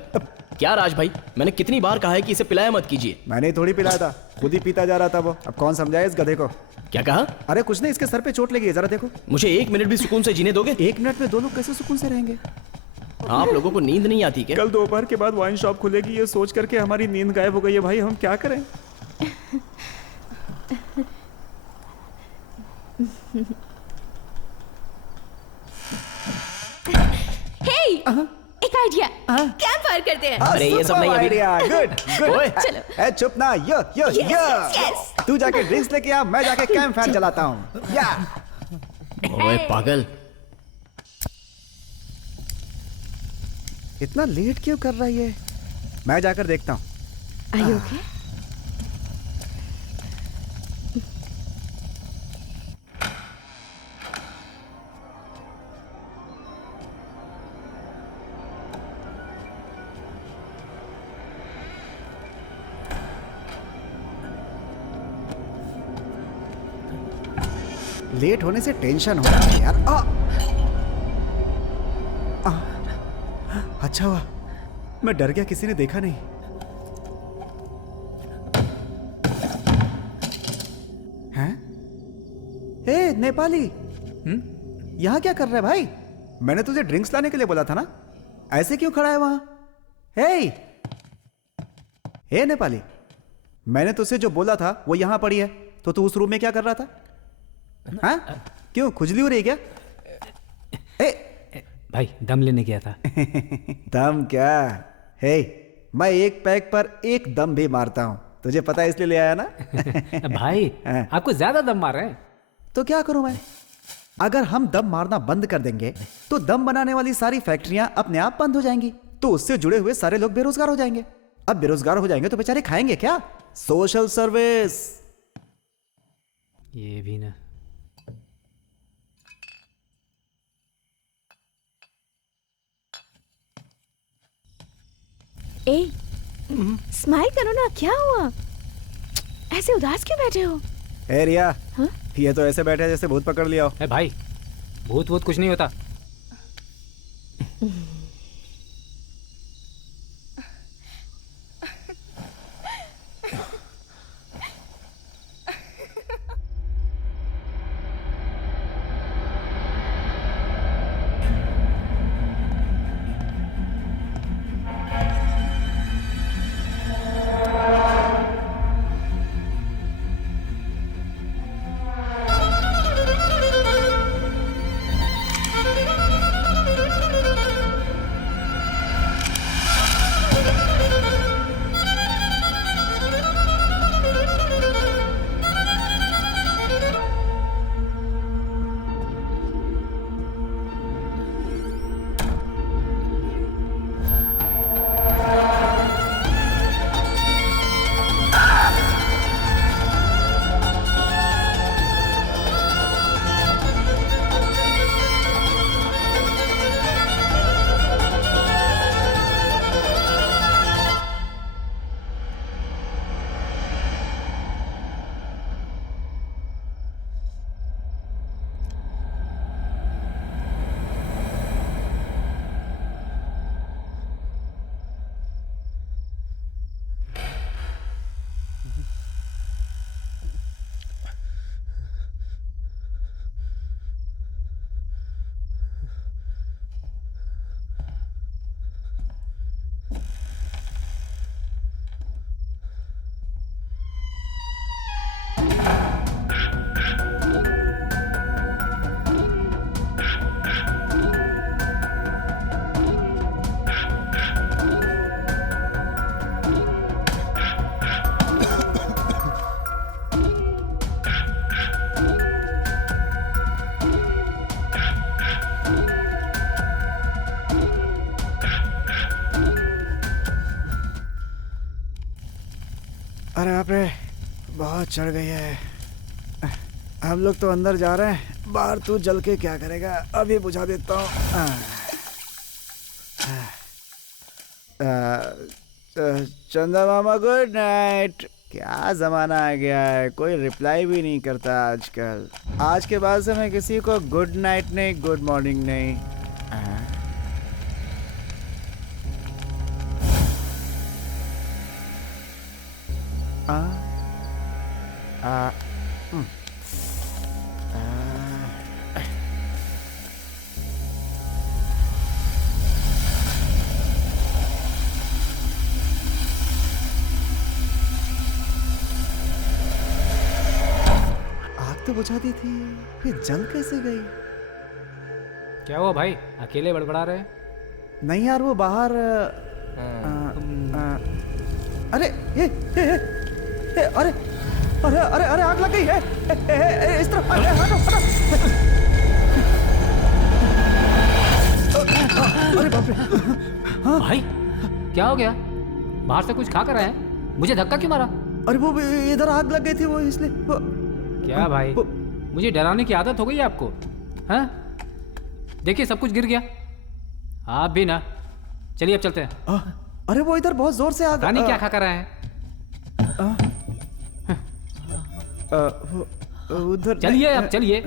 क्या राज भाई, मैंने कितनी बार कहा है कि इसे पिलाया मत कीजिए। मैंने थोड़ी पिलाया था, खुद ही पीता जा रहा था वो। अब कौन समझाए इस गधे को? क्या कहा? अरे कुछ नहीं, इसके सर पे चोट लगी है, जरा देखो। मुझे 1 मिनट भी सुकून से जीने दोगे? 1 मिनट में 2 लोग कैसे सुकून से रहेंगे? आप लोगों को नींद नहीं आती क्या? कल दोपहर के बाद वाइन शॉप खुलेगी, ये सोच करके हमारी नींद गायब हो गई है भाई, हम क्या करें? एक आइडिया, कैंप फायर करते हैं। अरे ये सब नहीं अभी। गुड। ओए, ए चुप ना, यो। तू जाके ड्रिंक्स लेके आ, मैं जाके कैंप फायर चलाता हूँ। या ओए पागल, इतना लेट क्यों कर रहा है ये? मैं जाकर देखता हूँ। Are you okay? लेट होने से टेंशन हो रहा है यार। अच्छा हुआ मैं डर गया, किसी ने देखा नहीं। हैं? ए नेपाली, यहाँ क्या कर रहा है भाई? मैंने तुझे ड्रिंक्स लाने के लिए बोला था ना, ऐसे क्यों खड़ा है वहां? हे नेपाली, मैंने तुझसे जो बोला था वो यहाँ पड़ी है, तो तू उस रूम में क्या कर रहा था? हाँ? क्यों खुजली हो रही है क्या? भाई दम लेने गया था। दम क्या? हे, मैं एक पैक पर एक दम भी मारता हूं, तुझे पता है इसलिए ले आया ना। भाई आपको ज्यादा दम मार रहे हैं। तो क्या करूं मैं? अगर हम दम मारना बंद कर देंगे तो दम बनाने वाली सारी फैक्ट्रियां अपने आप बंद हो जाएंगी, तो उससे जुड़े हुए सारे लोग बेरोजगार हो जाएंगे। अब बेरोजगार हो जाएंगे तो बेचारे खाएंगे क्या? Social service. ये भी ना। स्माइल करो ना, क्या हुआ? ऐसे उदास क्यों बैठे हो? ए रिया, ये तो ऐसे बैठे जैसे भूत पकड़ लिया हो। भाई भूत कुछ नहीं होता। अरे बाप रे, बहुत चढ़ गई है। हम लोग तो अंदर जा रहे हैं, बाहर तू जल के क्या करेगा, अभी बुझा देता हूँ। चंदा मामा गुड नाइट। क्या जमाना आ गया है, कोई रिप्लाई भी नहीं करता आजकल। आज के बाद से मैं किसी को गुड नाइट नहीं, गुड मॉर्निंग नहीं। तो बुझा दी थी, फिर जल कैसे गई? क्या हुआ भाई, अकेले बड़बड़ा रहे? नहीं यार, वो बाहर अरे ये अरे अरे अरे अरे आग लग गई है। इस तरफ अरे हटो हटो। अरे बाप रे। भाई क्या हो गया? बाहर से कुछ खा कर आए हैं? मुझे धक्का क्यों मारा? अरे वो इधर आग लग गई थी, वो इसलिए। क्या भाई, मुझे डराने की आदत हो गई है आपको? हाँ, देखिए सब कुछ गिर गया। आप भी ना, चलिए अब चलते हैं। अरे वो इधर बहुत जोर से आग। रानी क्या खा कर रहे हैं? उधर चलिए अब चलिए।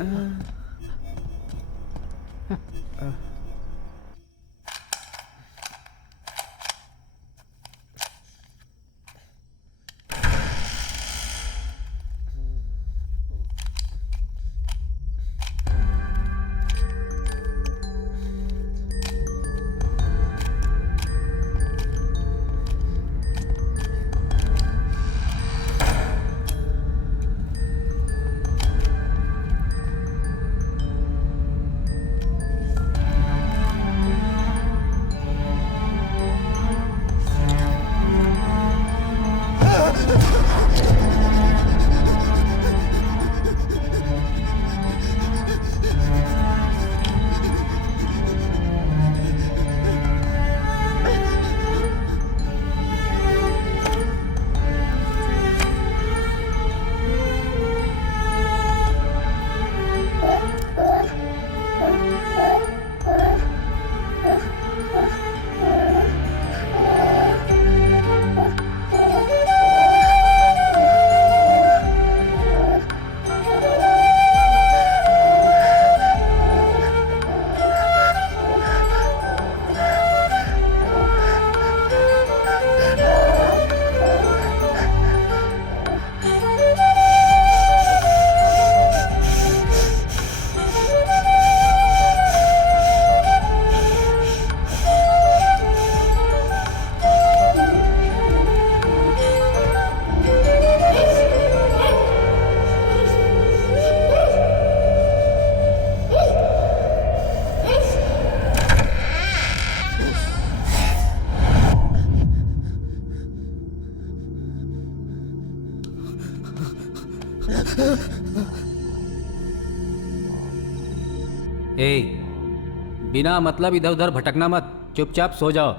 बिना मतलब इधर उधर भटकना मत, चुपचाप सो जाओ,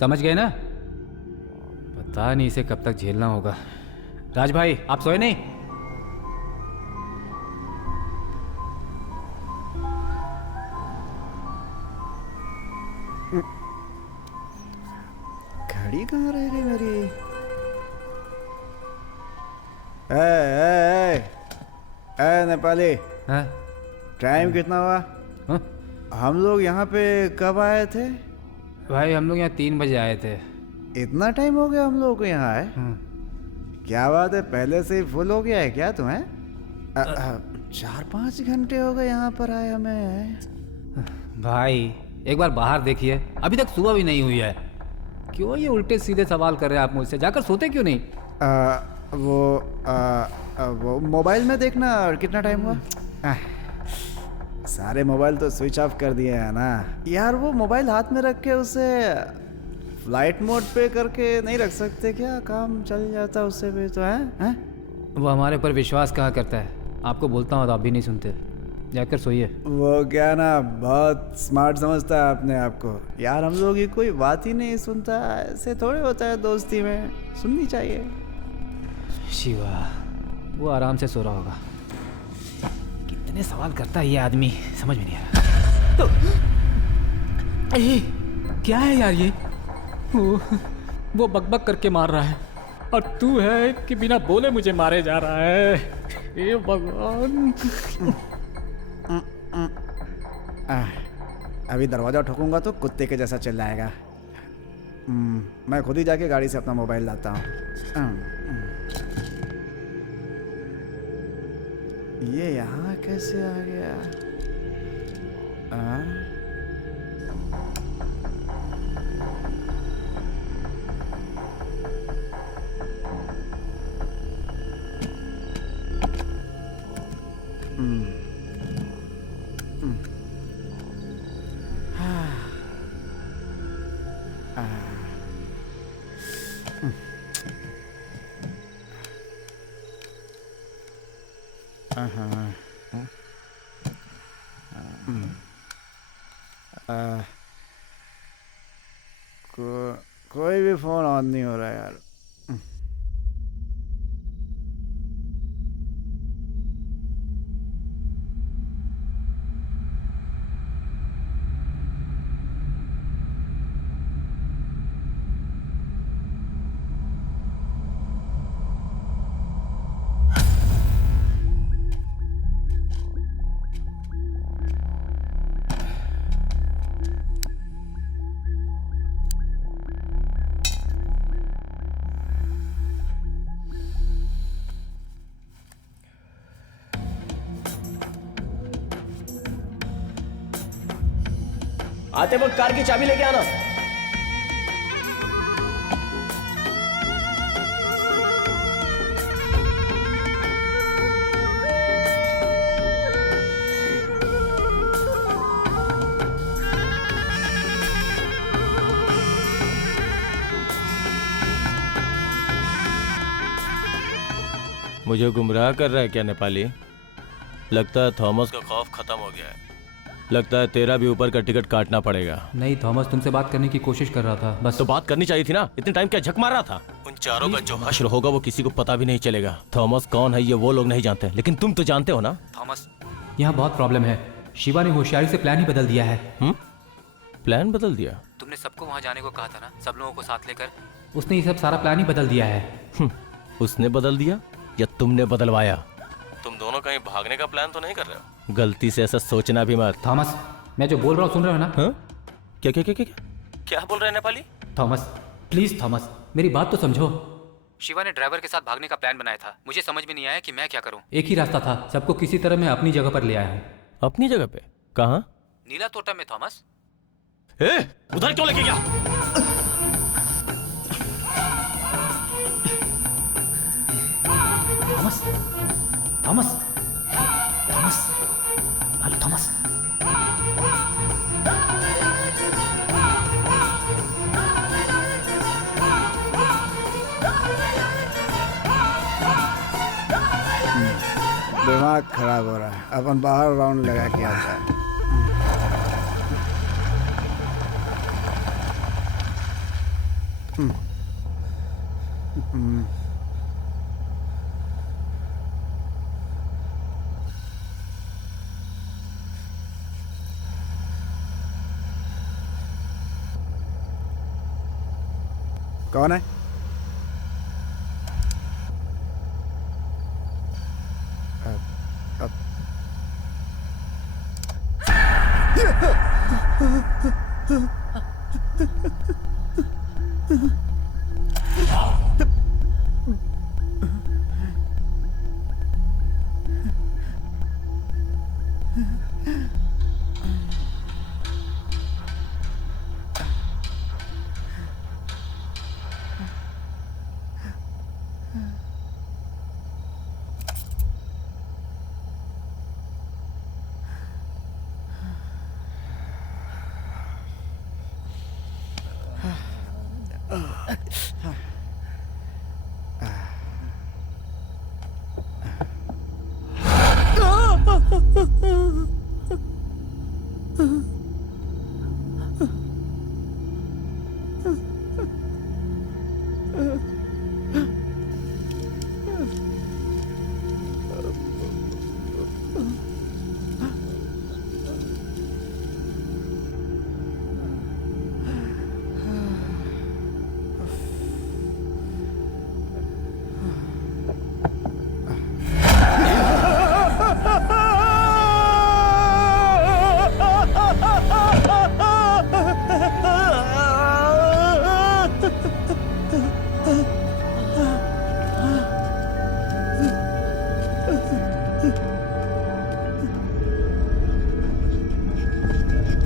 समझ गए ना? पता नहीं इसे कब तक झेलना होगा। राज भाई आप सोए नहीं? घड़ी कहाँ रह गई मेरी? ए नेपाली, टाइम कितना हुआ? हम लोग यहाँ पे कब आए थे? भाई हम लोग यहाँ 3 बजे आए थे। इतना टाइम हो गया हम लोग को यहाँ आए? क्या बात है, पहले से ही फुल हो गया है क्या तुम्हें? 4-5 घंटे हो गए यहाँ पर आए हमें। भाई एक बार बाहर देखिए, अभी तक सुबह भी नहीं हुई है। क्यों ये उल्टे सीधे सवाल कर रहे हैं आप मुझसे? जाकर सोते क्यों नहीं? वो मोबाइल में देखना कितना टाइम हुआ। सारे मोबाइल तो स्विच ऑफ कर दिए हैं ना यार। वो मोबाइल हाथ में रख के उसे फ्लाइट मोड पे करके नहीं रख सकते क्या? काम चल जाता उससे भी तो है? वो हमारे पर विश्वास कहाँ करता है? आपको बोलता हूँ तो आप भी नहीं सुनते। जाकर सोइए। वो क्या ना, बहुत स्मार्ट समझता है अपने आप को यार। हम लोग की कोई बात ही नहीं सुनता, ऐसे थोड़े होता है दोस्ती में, सुननी चाहिए। शिवा, वो आराम से सो रहा होगा। कितने सवाल करता है ये आदमी, समझ में नहीं आ रहा। तो क्या है यार ये? वो बकबक करके मार रहा है और तू है कि बिना बोले मुझे मारे जा रहा है। हे भगवान। अभी दरवाजा ठोकूंगा तो कुत्ते के जैसा चिल्लाएगा। मैं खुद ही जाके गाड़ी से अपना मोबाइल लाता हूँ। ये यहाँ कैसे आ गया? कोई भी फोन ऑन नहीं हो रहा यार। आते वक्त कार की चाबी लेके आना। मुझे गुमराह कर रहा है क्या नेपाली? लगता है थॉमस का खौफ खत्म हो गया है। लगता है तेरा भी ऊपर का टिकट काटना पड़ेगा। नहीं थॉमस, तुमसे बात करने की कोशिश कर रहा था बस। तो बात करनी चाहिए थी ना, इतने टाइम क्या झक मार रहा था? उन चारों का जो हश्र होगा वो किसी को पता भी नहीं चलेगा। थॉमस कौन है ये वो लोग नहीं जानते, लेकिन तुम तो जानते हो ना। थॉमस, यहाँ बहुत प्रॉब्लम है। शिवा ने होशियारी से प्लान ही बदल दिया है। प्लान बदल दिया? तुमने सबको वहाँ जाने को कहा था ना, सब लोगों को साथ लेकर। उसने ये सब सारा प्लान ही बदल दिया है। उसने बदल दिया या तुमने बदलवाया? तुम दोनों कहीं भागने का प्लान तो नहीं कर रहे हो? गलती से ऐसा सोचना भी मत। थॉमस, मैं जो बोल रहा हूँ सुन रहे हो ना? क्या क्या क्या क्या क्या बोल रहे हैं नेपाली? थॉमस प्लीज, थॉमस मेरी बात तो समझो। शिवा ने ड्राइवर के साथ भागने का प्लान बनाया था। मुझे समझ में नहीं आया कि मैं क्या करूं। एक ही रास्ता था, सबको किसी तरह मैं अपनी जगह पर ले आया हूं। अपनी जगह पे? कहाँ? नीला तोटा में। थॉमस, उधर क्यों लेके गया? Thomas, Thomas, Thomas, hello Thomas. दिमाग खराब हो रहा है। अपन बाहर राउंड लगा के आता है। कौन है?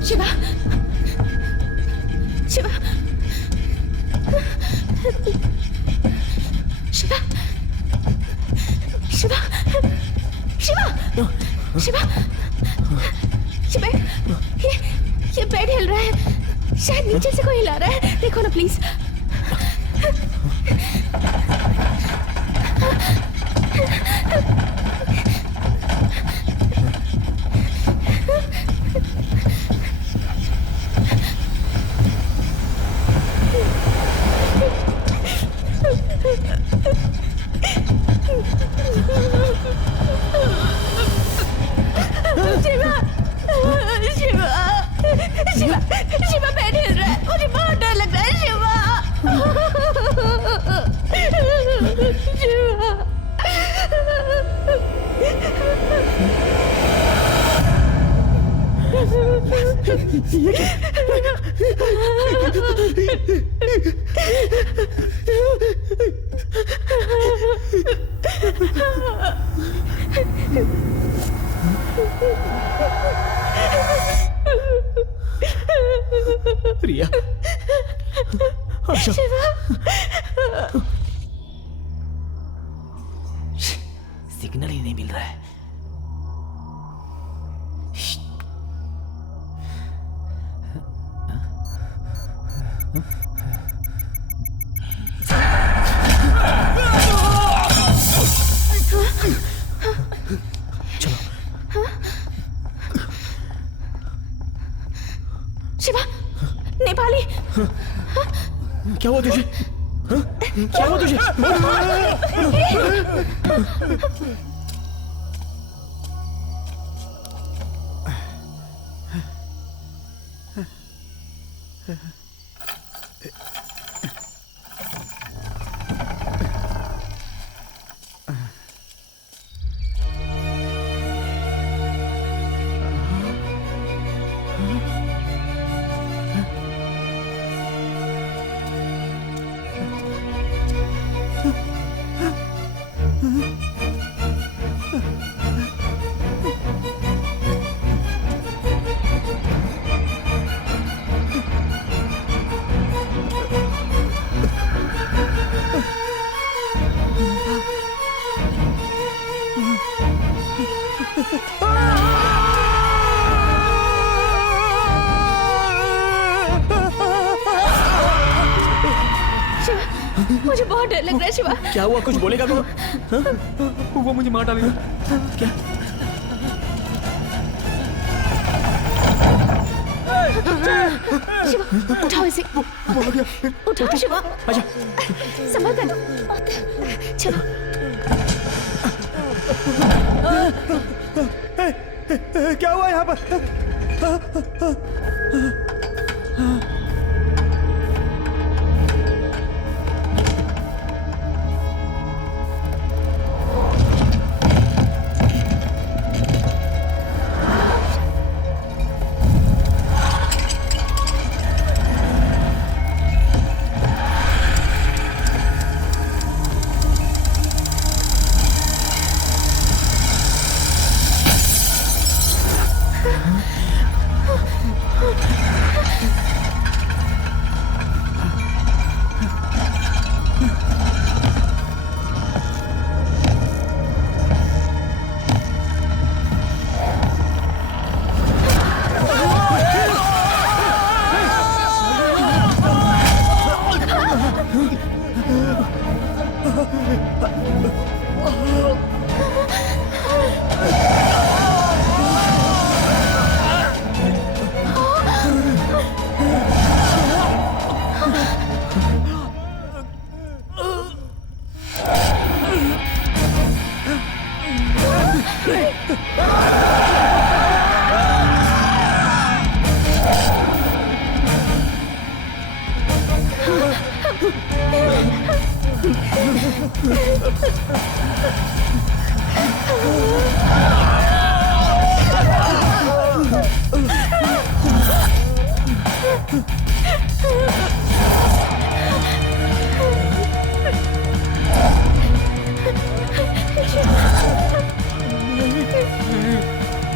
शिवा, शिवा, शिवा, शिवा, शिवा, शिवा, शिवा, ये बेड हिल रहा है, शायद नीचे से कोई हिला रहा है, देखो ना प्लीज। शिवा, शिवा, शिवा, शिवा बेड हिल रहा है, मुझे बहुत डर लग रहा है शिवा। शिवा, रिया, आशा, सिग्नल ही नहीं मिल रहा है। शिवा, नेपाली, क्या हुआ तुझे? हाँ? क्या हुआ तुझे? मुझे बहुत डर लग रहा है शिवा। क्या हुआ? कुछ बोलेगा तो? वो मुझे मार डालेगा। क्या? शिवा, उठाओ इसे। उठाओ शिवा। आजा। संभल कर। चलो। क्या हुआ यहाँ पर?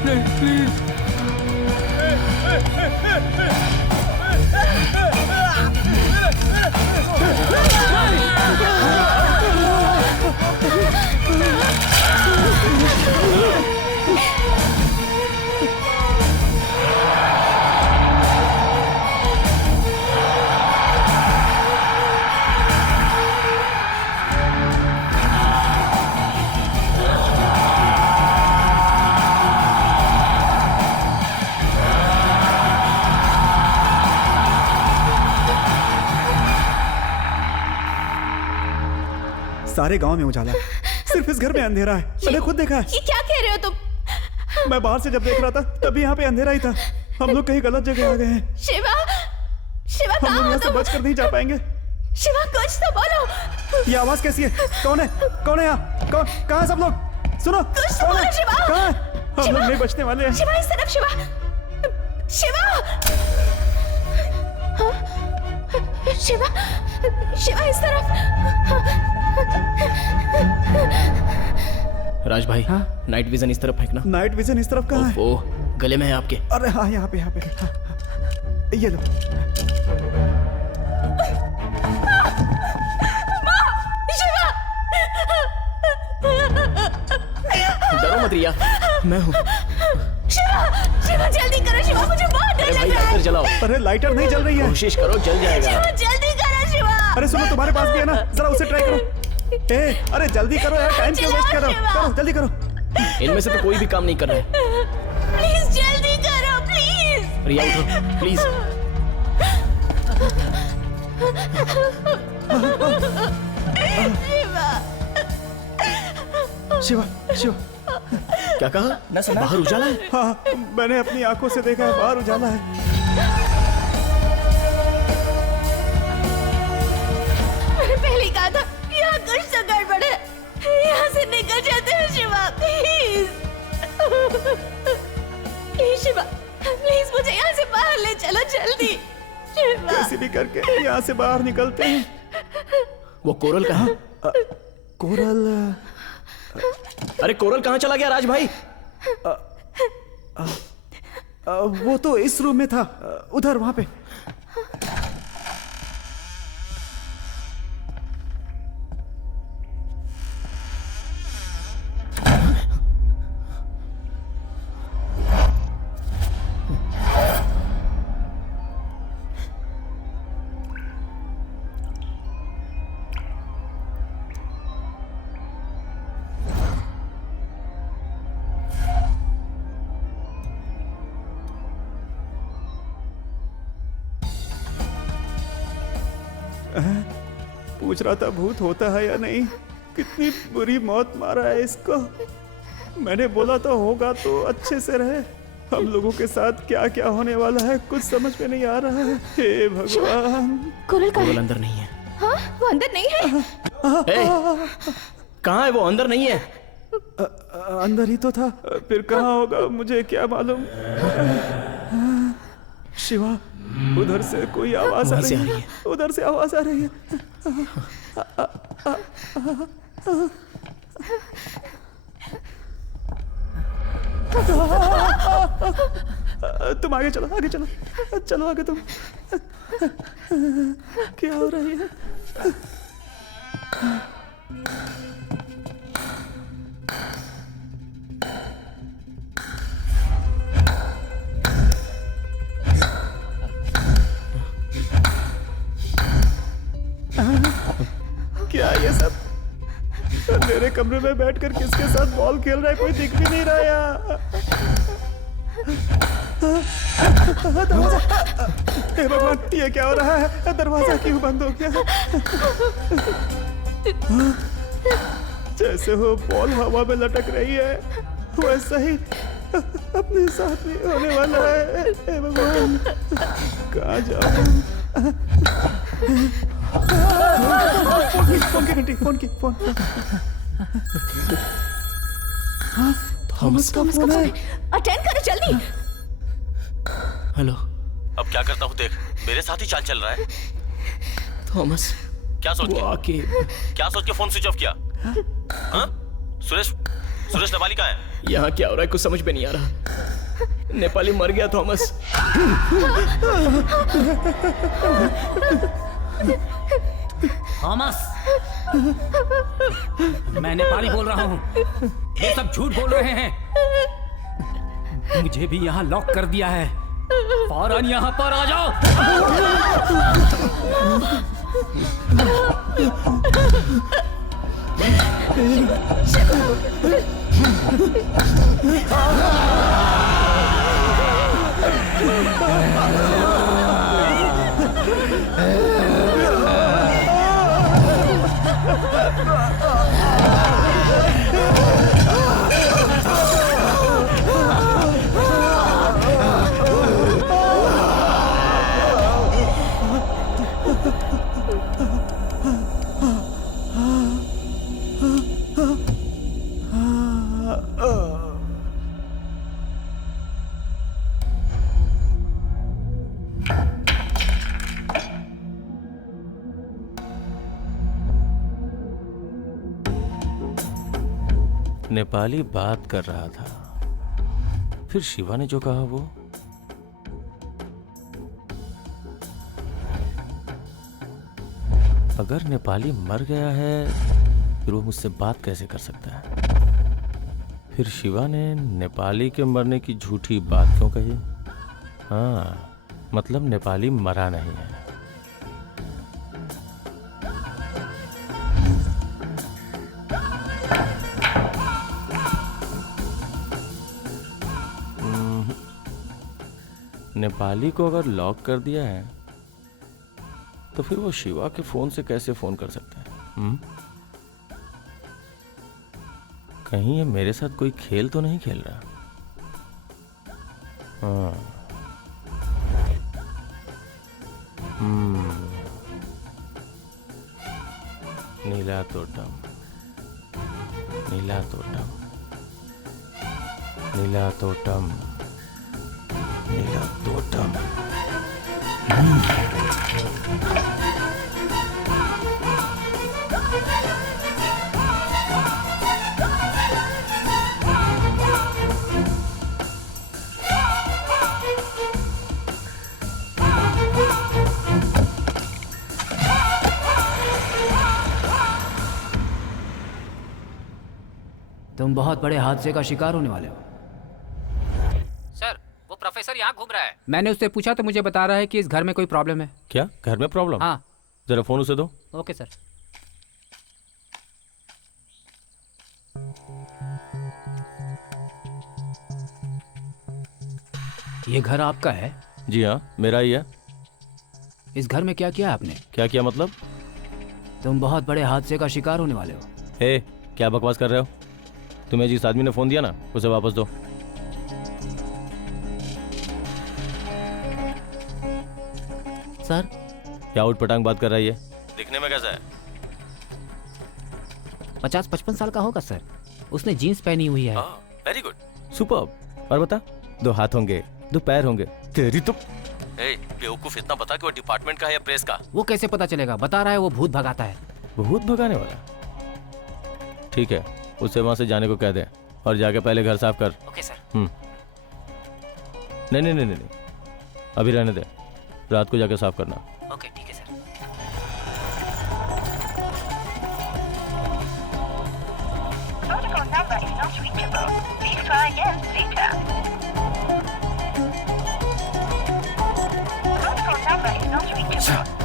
नहीं, प्लीज। सारे गांव में उजाला है, सिर्फ इस घर में अंधेरा है। मैंने खुद देखा है। ये क्या कह रहे हो तुम? मैं बाहर से जब देख रहा था तभी यहाँ पे अंधेरा ही था। हम लोग कहीं गलत जगह आ गए हैं। शिवा, शिवा हम लोग कहाँ हो यहाँ से तुम? बचकर नहीं जा पाएंगे। शिवा कुछ तो बोलो। ये आवाज कैसी है? कौन है? कौन है यहाँ? कौन? कहाँ है सब लोग? सुनो, कुछ तो कौन है? बोलो शिवा। कहाँ है? हम लोग नहीं बचने वाले हैं। शिवा इस तरफ, शिवा, शिवा, हाँ? शिवा, शिवा इस तरफ। राज भाई, नाइट विजन इस तरफ फेंकना। नाइट विजन इस तरफ कहाँ है? वो गले में है आपके। अरे हाँ, यहाँ पे, यहाँ पे। हाँ, ये लो। शिवा, डरो मत रिया, मैं हूँ। शिवा, शिवा जल्दी करो शिवा, मुझे बहुत डर अरे लग भाई रहा है। लाइटर जलाओ। अरे लाइटर नहीं जल रही है। कोशिश करो, जल जाएगा। शिवा जल्दी करो शिवा। अरे सुनो, तुम्हारे पास भी है ना, जरा उसे ट्राई करो। ए, अरे जल्दी करो यार, टाइम क्यों वेस्ट कर रहे हो? करो, जल्दी करो। इनमें से तो कोई भी काम नहीं कर रहा है। प्लीज जल्दी करो, प्लीज। रिया उठो, प्लीज। शिवा, शिवा, क्या कहा? न सुना? बाहर उजाला है। हाँ, मैंने अपनी आंखों से देखा है, बाहर उजाला है। मैंने पहले ही कहा था यहाँ कुछ तो गड़बड़ है। यहाँ से निकल जाते हैं Shiva, please. Please Shiva, please मुझे यहाँ से बाहर ले चलो जल्दी। शिवा, कैसे भी करके यहाँ से बाहर निकलते हैं। वो कोरल कहाँ? कोरल, अरे कोरल कहाँ चला गया राज भाई? वो तो इस रूम में था, उधर वहां पे। पूछ रहा था भूत होता है या नहीं, कितनी बुरी मौत मारा है इसको। मैंने बोला तो होगा तो अच्छे से रहे। हम लोगों के साथ क्या क्या होने वाला है कुछ समझ में नहीं आ रहा है। हे भगवान। कोरल कहाँ कोरल है? अंदर नहीं है। हाँ, वो अंदर नहीं है। कहाँ है वो? अंदर नहीं है। अंदर ही तो था, फिर कहाँ होगा मुझे क्या मालूम। शिवा, उधर से कोई आवाज आ रही है। उधर से आवाज आ रही है। तुम आगे चलो, आगे चलो, चलो आगे तुम। क्या हो रही है? क्या ये सब? मेरे कमरे में बैठकर किसके साथ बॉल खेल रहा है कोई दिख भी नहीं रहा यार। दरवाजा, हे भगवान, ये क्या हो रहा है? दरवाजा क्यों बंद हो गया? जैसे वो बॉल हवा में लटक रही है वैसा ही अपने साथ में होने वाला है। हे भगवान, कहाँ जाऊं? फोन की घंटी, फोन की, फोन। थॉमस का फोन है। अटेंड करो जल्दी। हेलो अब क्या करता हूँ देख, मेरे साथ ही चाल चल रहा है। थॉमस, क्या सोच वो के आके क्या सोच के फोन स्विच ऑफ किया? हाँ? सुरेश, सुरेश नवाली कहाँ है? यहाँ क्या हो रहा है कुछ समझ में नहीं आ रहा। नेपाली मर गया थॉमस। थॉमस, मैं नेपाली बोल रहा हूँ। ये सब झूठ बोल रहे हैं। मुझे भी यहाँ लॉक कर दिया है। फौरन यहाँ पर आ जाओ। नेपाली बात कर रहा था, फिर शिवा ने जो कहा वो अगर नेपाली मर गया है फिर वो मुझसे बात कैसे कर सकता है? फिर शिवा ने नेपाली के मरने की झूठी बात क्यों कही? हाँ, मतलब नेपाली मरा नहीं है। नेपाली को अगर लॉक कर दिया है तो फिर वो शिवा के फोन से कैसे फोन कर सकता है? कहीं ये मेरे साथ कोई खेल तो नहीं खेल रहा? हाँ। नीला तोटम, नीला तोटम, नीला तोटम, नीला तोटम। तुम बहुत बड़े हादसे का शिकार होने वाले हो। सर, वो प्रोफेसर यहाँ घूम रहा है। मैंने उससे पूछा तो मुझे बता रहा है कि इस घर में कोई प्रॉब्लम है। क्या घर में प्रॉब्लम? हाँ। जरा फोन उसे दो। Okay sir. ये घर आपका है? जी हाँ, मेरा ही है। इस घर में क्या किया आपने? क्या किया मतलब? तुम बहुत बड़े हादसे का शिकार होने वाले हो। हे, क्या बकवास कर रहे हो? तुम्हें जिस आदमी ने फोन दिया ना, उसे वापस दो। सर, क्या उटपटांग बात कर रहा है ये? दिखने में कैसा है? 50-55 साल का होगा सर। उसने जीन्स पहनी हुई है। Very good, superb. और बता, 2 हाथ होंगे, 2 पैर होंगे। तेरी तो बेवकूफ, इतना बता कि वो डिपार्टमेंट का है या प्रेस का? वो कैसे पता चलेगा? बता रहा है वो भूत भगाता है। भूत भगाने वाला? ठीक है, उससे वहां से जाने को कह दे और जाके पहले घर साफ कर। Okay sir. नहीं नहीं नहीं नहीं, अभी रहने दे, रात को जाके साफ करना। ओके ठीक है sir. Protocol number is not reachable. Please try again later. Protocol number is not reachable.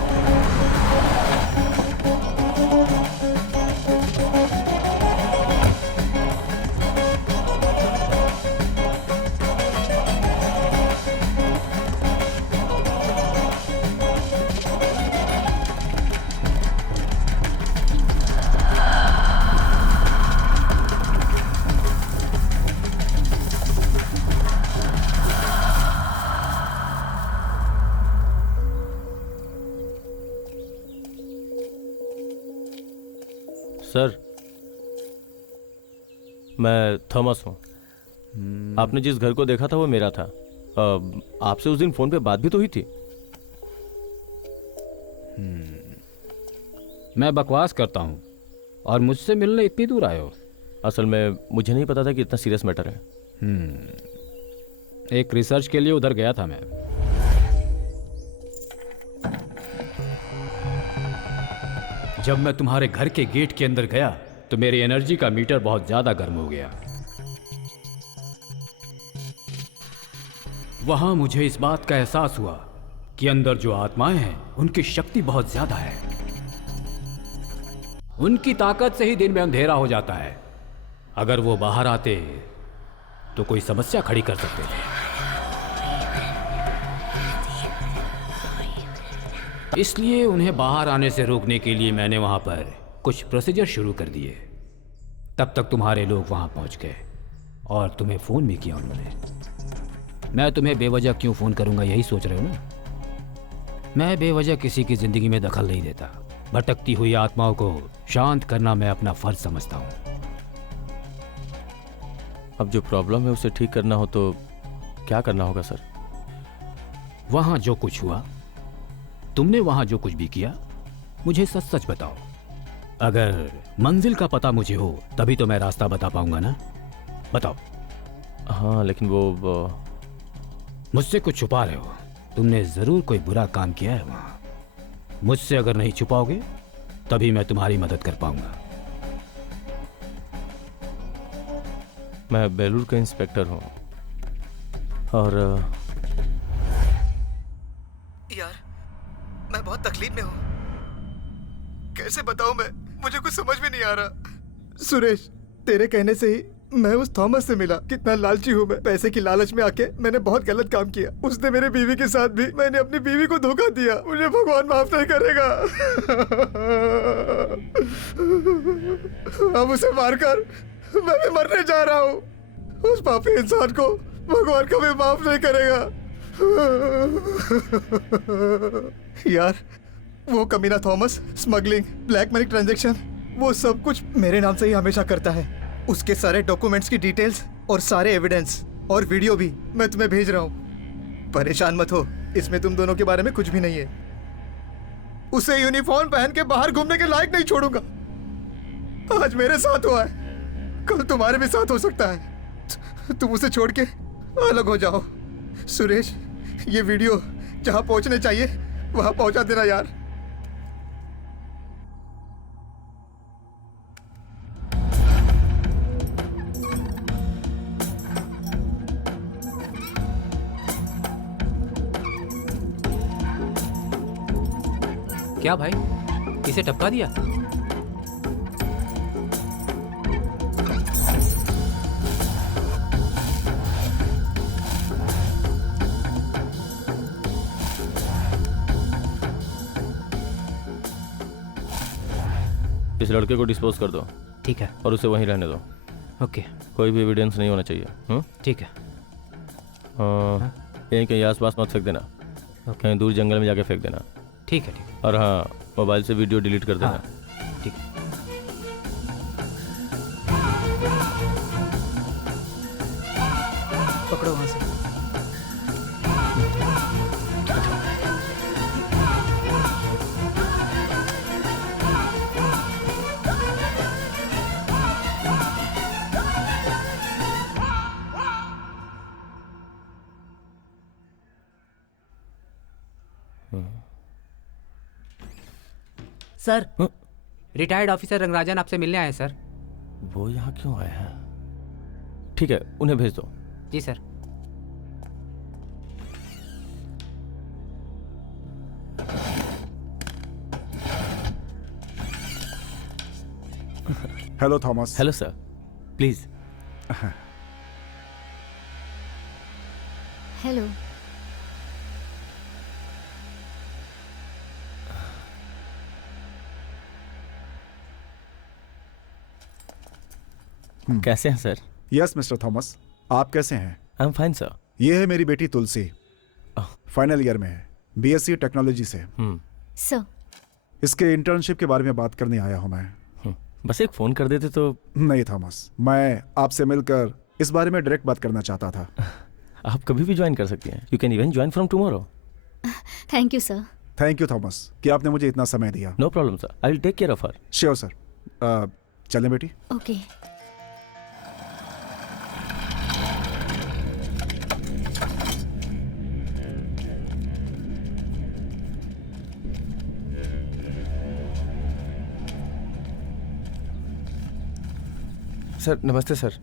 Sir, मैं थॉमस हूँ। आपने जिस घर को देखा था वो मेरा था। आपसे उस दिन फोन पे बात भी तो हुई थी। मैं बकवास करता हूँ और मुझसे मिलने इतनी दूर आए हो? असल में मुझे नहीं पता था कि इतना सीरियस मैटर है। एक रिसर्च के लिए उधर गया था मैं। जब मैं तुम्हारे घर के गेट के अंदर गया तो मेरी एनर्जी का मीटर बहुत ज्यादा गर्म हो गया। वहां मुझे इस बात का एहसास हुआ कि अंदर जो आत्माएं हैं उनकी शक्ति बहुत ज्यादा है। उनकी ताकत से ही दिन में अंधेरा हो जाता है। अगर वो बाहर आते तो कोई समस्या खड़ी कर सकते थे। इसलिए उन्हें बाहर आने से रोकने के लिए मैंने वहां पर कुछ प्रोसीजर शुरू कर दिए। तब तक तुम्हारे लोग वहां पहुंच गए और तुम्हें फोन भी किया उन्होंने। मैं तुम्हें बेवजह क्यों फोन करूंगा यही सोच रहे हो ना? मैं बेवजह किसी की जिंदगी में दखल नहीं देता। भटकती हुई आत्माओं को शांत करना मैं अपना फर्ज समझता हूं। अब जो प्रॉब्लम है उसे ठीक करना हो तो क्या करना होगा सर? वहां जो कुछ हुआ, तुमने वहां जो कुछ भी किया, मुझे सच सच बताओ। अगर मंजिल का पता मुझे हो तभी तो मैं रास्ता बता पाऊंगा ना। बताओ। हाँ लेकिन वो मुझसे कुछ छुपा रहे हो। तुमने जरूर कोई बुरा काम किया है वहां। मुझसे अगर नहीं छुपाओगे तभी मैं तुम्हारी मदद कर पाऊंगा। मैं बेलूर का इंस्पेक्टर हूँ और यार मैं बहुत तकलीफ में हूँ। कैसे बताऊं मैं? मुझे कुछ समझ में नहीं आ रहा। सुरेश, तेरे कहने से ही मैं उस थॉमस से मिला। कितना लालची हूँ मैं। पैसे की लालच में आके मैंने बहुत गलत काम किया। उसने मेरे बीवी के साथ भी मैंने अपनी बीवी को धोखा दिया। मुझे भगवान माफ नहीं करेगा। अब उसे मारकर मैं भी मरने जा रहा हूँ। उस पापी इंसान को भगवान कभी माफ नहीं करेगा। यार वो कमीना Thomas smuggling, black money transaction, वो सब कुछ मेरे नाम से ही हमेशा करता है। उसके सारे डॉक्यूमेंट्स की डिटेल्स और सारे एविडेंस और वीडियो भी मैं तुम्हें भेज रहा हूँ। परेशान मत हो, इसमें तुम दोनों के बारे में कुछ भी नहीं है। उसे यूनिफॉर्म पहन के बाहर घूमने के लायक नहीं छोड़ूंगा। आज मेरे साथ हुआ है, कल तुम्हारे भी साथ हो सकता है। तुम उसे छोड़ के अलग हो जाओ। सुरेश, ये वीडियो जहां पहुंचने चाहिए वहां पहुंचा देना यार। क्या भाई, इसे टपका दिया? इस लड़के को डिस्पोज कर दो। ठीक है। और उसे वहीं रहने दो। ओके। कोई भी एविडेंस नहीं होना चाहिए। ठीक है। यहीं कहीं आसपास मत फेंक देना। कहीं दूर जंगल में जाके फेंक देना। ठीक है। ठीक। और हाँ, मोबाइल से वीडियो डिलीट कर देना। ठीक है। पकड़ो वहां से। सर, रिटायर्ड ऑफिसर रंगराजन आपसे मिलने आए सर। वो यहाँ क्यों आए हैं? ठीक है, उन्हें भेज दो। जी sir. Hello Thomas. Hello sir, please. Hello. कैसे हैं सर? यस मिस्टर थॉमस, आप कैसे हैं? I am fine sir. ये है मेरी बेटी तुलसी, फाइनल ईयर में है, बीएससी टेक्नोलॉजी से। सर, इसके इंटर्नशिप के बारे में बात करने आया हूं मैं। बस एक फोन कर देते तो। नहीं थॉमस, मैं आपसे मिलकर इस बारे में डायरेक्ट बात करना चाहता था। आप कभी भी ज्वाइन कर सकती हैं। You can even join from tomorrow. Thank you sir. Thank you Thomas कि आपने मुझे इतना समय दिया। No problem sir, I will take care of her. Sure sir. चलें बेटी। ओके। सर नमस्ते सर,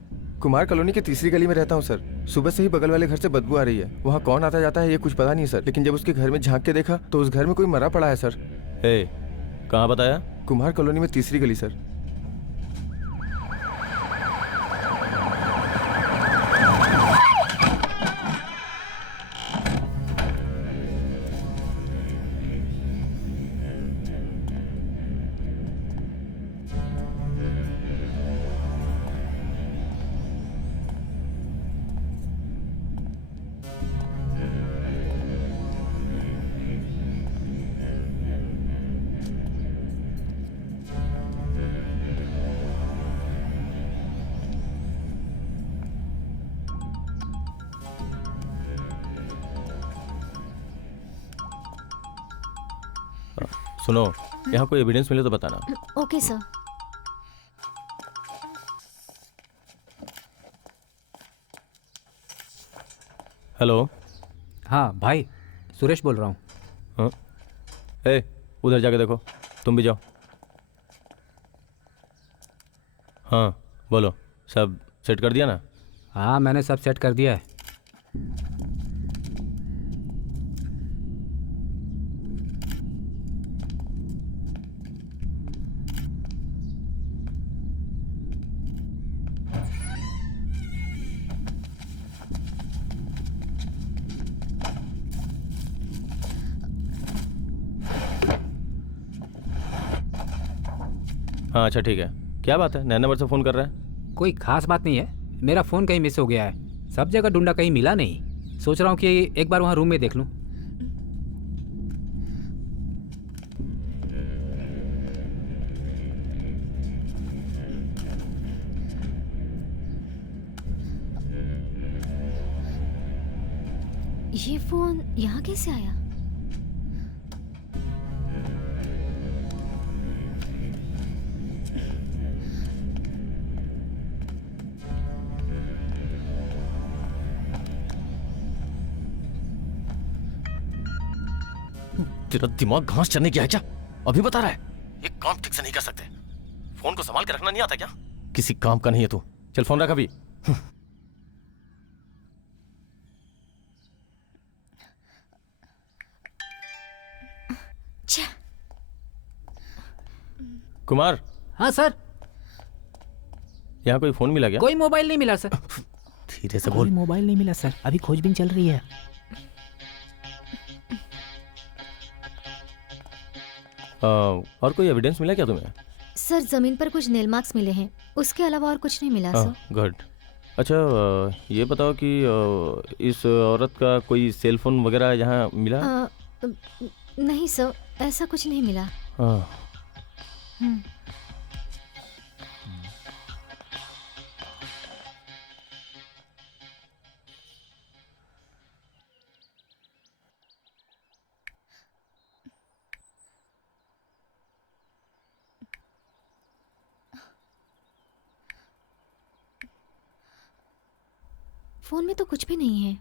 कुमार कॉलोनी की तीसरी गली में रहता हूँ सर। सुबह से ही बगल वाले घर से बदबू आ रही है। वहाँ कौन आता जाता है ये कुछ पता नहीं सर, लेकिन जब उसके घर में झांक के देखा तो उस घर में कोई मरा पड़ा है सर। कहाँ बताया? कुमार कॉलोनी में तीसरी गली सर। सुनो, यहाँ कोई एविडेंस मिले तो बताना। Okay sir. हेलो। हाँ भाई, सुरेश बोल रहा हूँ। हाँ, उधर जाके देखो, तुम भी जाओ। हाँ बोलो, सब सेट कर दिया ना? हाँ मैंने सब सेट कर दिया है। हाँ अच्छा ठीक है। क्या बात है, नए नंबर से फ़ोन कर रहा है? कोई खास बात नहीं है, मेरा फ़ोन कहीं मिस हो गया है। सब जगह ढूंढा, कहीं मिला नहीं। सोच रहा हूँ कि एक बार वहाँ रूम में देख लूँ। ये फोन यहाँ कैसे आया? तेरा दिमाग घास चढ़ने गया है क्या? अभी बता रहा है? ये काम ठीक से नहीं कर सकते। फोन को संभाल के रखना नहीं आता क्या? किसी काम का नहीं है तू। चल फोन रख अभी। कुमार। हाँ सर। यहाँ कोई फोन मिला क्या? कोई मोबाइल नहीं मिला सर। धीरे से बोल। मोबाइल नहीं मिला सर, अभी खोजबीन चल रही है। और कोई एविडेंस मिला क्या तुम्हें? सर जमीन पर कुछ नेल मार्क्स मिले हैं, उसके अलावा और कुछ नहीं मिला सर। गुड। अच्छा ये बताओ कि इस औरत का कोई सेल फोन वगैरह यहाँ मिला? नहीं सर, ऐसा कुछ नहीं मिला। फोन में तो कुछ भी नहीं है।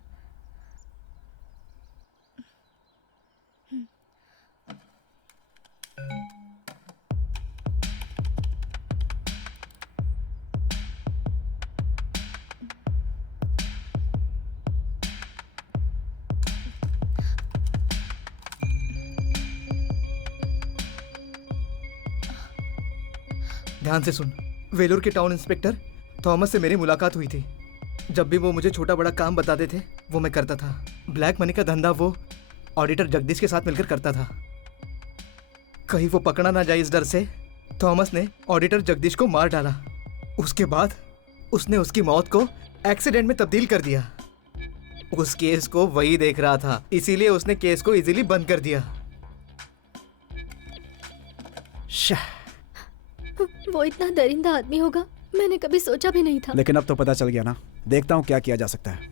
ध्यान से सुन। वेलूर के टाउन इंस्पेक्टर थॉमस से मेरी मुलाकात हुई थी। जब भी वो मुझे छोटा बड़ा काम बताते थे वो मैं करता था। ब्लैक मनी का धंधा वो ऑडिटर जगदीश के साथ मिलकर करता था। कहीं वो पकड़ा ना जाए इस डर से थॉमस ने ऑडिटर जगदीश को मार डाला। उसके बाद उसने उसकी मौत को एक्सीडेंट में तब्दील कर दिया। उस केस को वही देख रहा था, इसीलिए उसने केस को इजीली बंद कर दिया। वो इतना दरिंदा आदमी होगा मैंने कभी सोचा भी नहीं था। लेकिन अब तो पता चल गया ना। देखता हूँ क्या किया जा सकता है।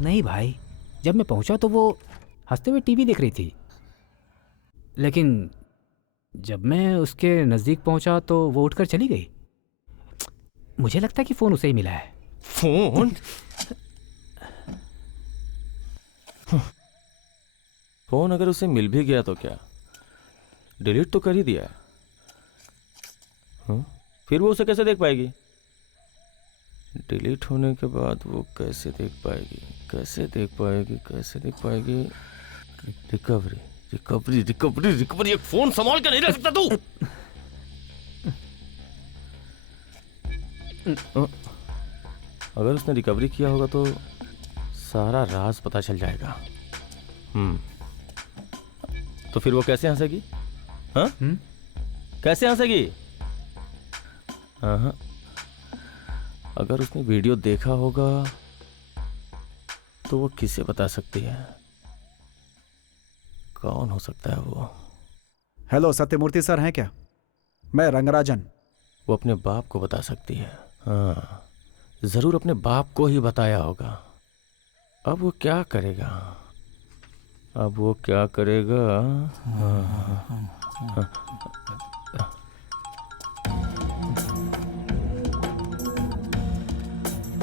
नहीं भाई, जब मैं पहुंचा तो वो हंसते हुए टीवी देख रही थी, लेकिन जब मैं उसके नज़दीक पहुंचा तो वो उठकर चली गई। मुझे लगता है कि फ़ोन उसे ही मिला है। फोन? फोन अगर उसे मिल भी गया तो क्या? डिलीट तो कर ही दिया है। हाँ? फिर वो उसे कैसे देख पाएगी? डिलीट होने के बाद वो कैसे देख पाएगी? कैसे देख पाएगी? कैसे देख पाएगी? Recovery recovery recovery recovery. एक फोन संभाल के नहीं रह सकता तू? अगर उसने रिकवरी किया होगा तो सारा राज पता चल जाएगा। तो फिर वो कैसे हंसेगी? हाँ? कैसे हंसेगी? हाँ, अगर उसने वीडियो देखा होगा तो वो किसे बता सकती है? कौन हो सकता है वो? हेलो, सत्यमूर्ति सर हैं क्या? मैं रंगराजन। वो अपने बाप को बता सकती है। हाँ, जरूर अपने बाप को ही बताया होगा। अब वो क्या करेगा? अब वो क्या करेगा?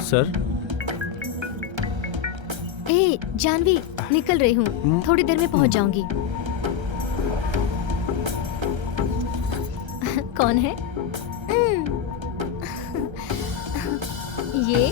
सर। ए जानवी, निकल रही हूँ, थोड़ी देर में पहुँच जाऊंगी। कौन है? ये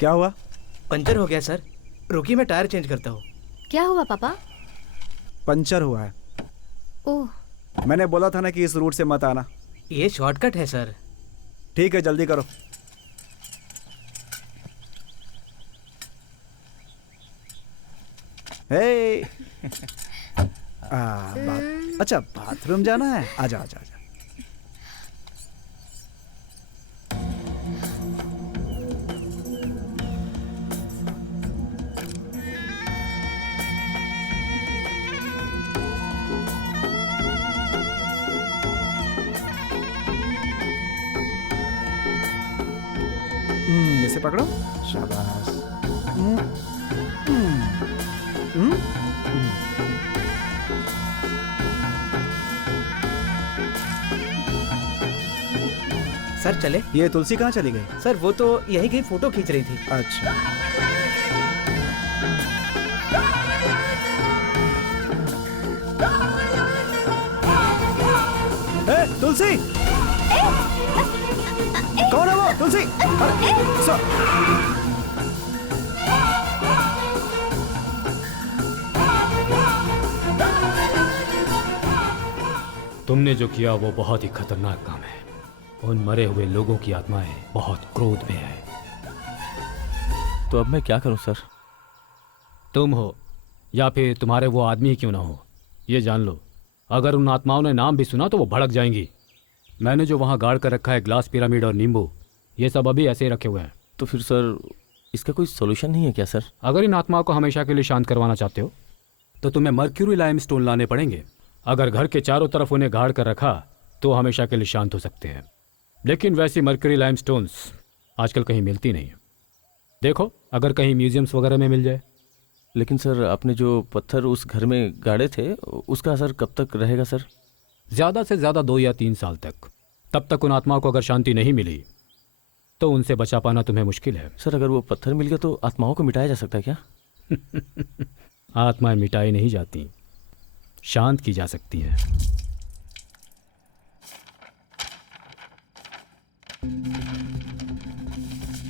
क्या हुआ? पंचर हो गया सर। रुकिए मैं टायर चेंज करता हूँ। क्या हुआ पापा? पंचर हुआ है। ओह। मैंने बोला था ना कि इस रूट से मत आना। ये शॉर्टकट है सर। ठीक है, जल्दी करो। हे अच्छा, बाथरूम जाना है? आजा आजा आजा। इसे पकड़ो। शाबाश। सर चले? ये तुलसी कहाँ चली गई? सर वो तो यहीं कहीं फोटो खींच रही थी। अच्छा। तुलसी! कौन है वो? तुलसी! तुमने जो किया वो बहुत ही खतरनाक काम है। उन मरे हुए लोगों की आत्माएं बहुत क्रोध में है। तो अब मैं क्या करूं सर? तुम हो या फिर तुम्हारे वो आदमी क्यों ना हो, ये जान लो, अगर उन आत्माओं ने नाम भी सुना तो वो भड़क जाएंगी। मैंने जो वहाँ गाड़ कर रखा है ग्लास पिरामिड और नींबू, ये सब अभी ऐसे ही रखे हुए हैं। तो फिर सर इसका कोई सोल्यूशन नहीं है क्या सर? अगर इन आत्माओं को हमेशा के लिए शांत करवाना चाहते हो तो तुम्हें मर्क्यूरी लाइम स्टोन लाने पड़ेंगे। अगर घर के चारों तरफ उन्हें गाड़ कर रखा तो हमेशा के लिए शांत हो सकते हैं, लेकिन वैसी मर्क्यूरी लाइम स्टोन्स आजकल कहीं मिलती नहीं है। देखो अगर कहीं म्यूजियम्स वगैरह में मिल जाए। लेकिन सर आपने जो पत्थर उस घर में गाड़े थे उसका असर कब तक रहेगा सर? ज़्यादा से ज़्यादा 2 या 3 साल तक। तब तक उन आत्माओं को अगर शांति नहीं मिली तो उनसे बचा पाना तुम्हें मुश्किल है। सर अगर वो पत्थर मिल गया तो आत्माओं को मिटाया जा सकता है क्या? आत्माएं मिटाई नहीं जाती, शांत की जा सकती है।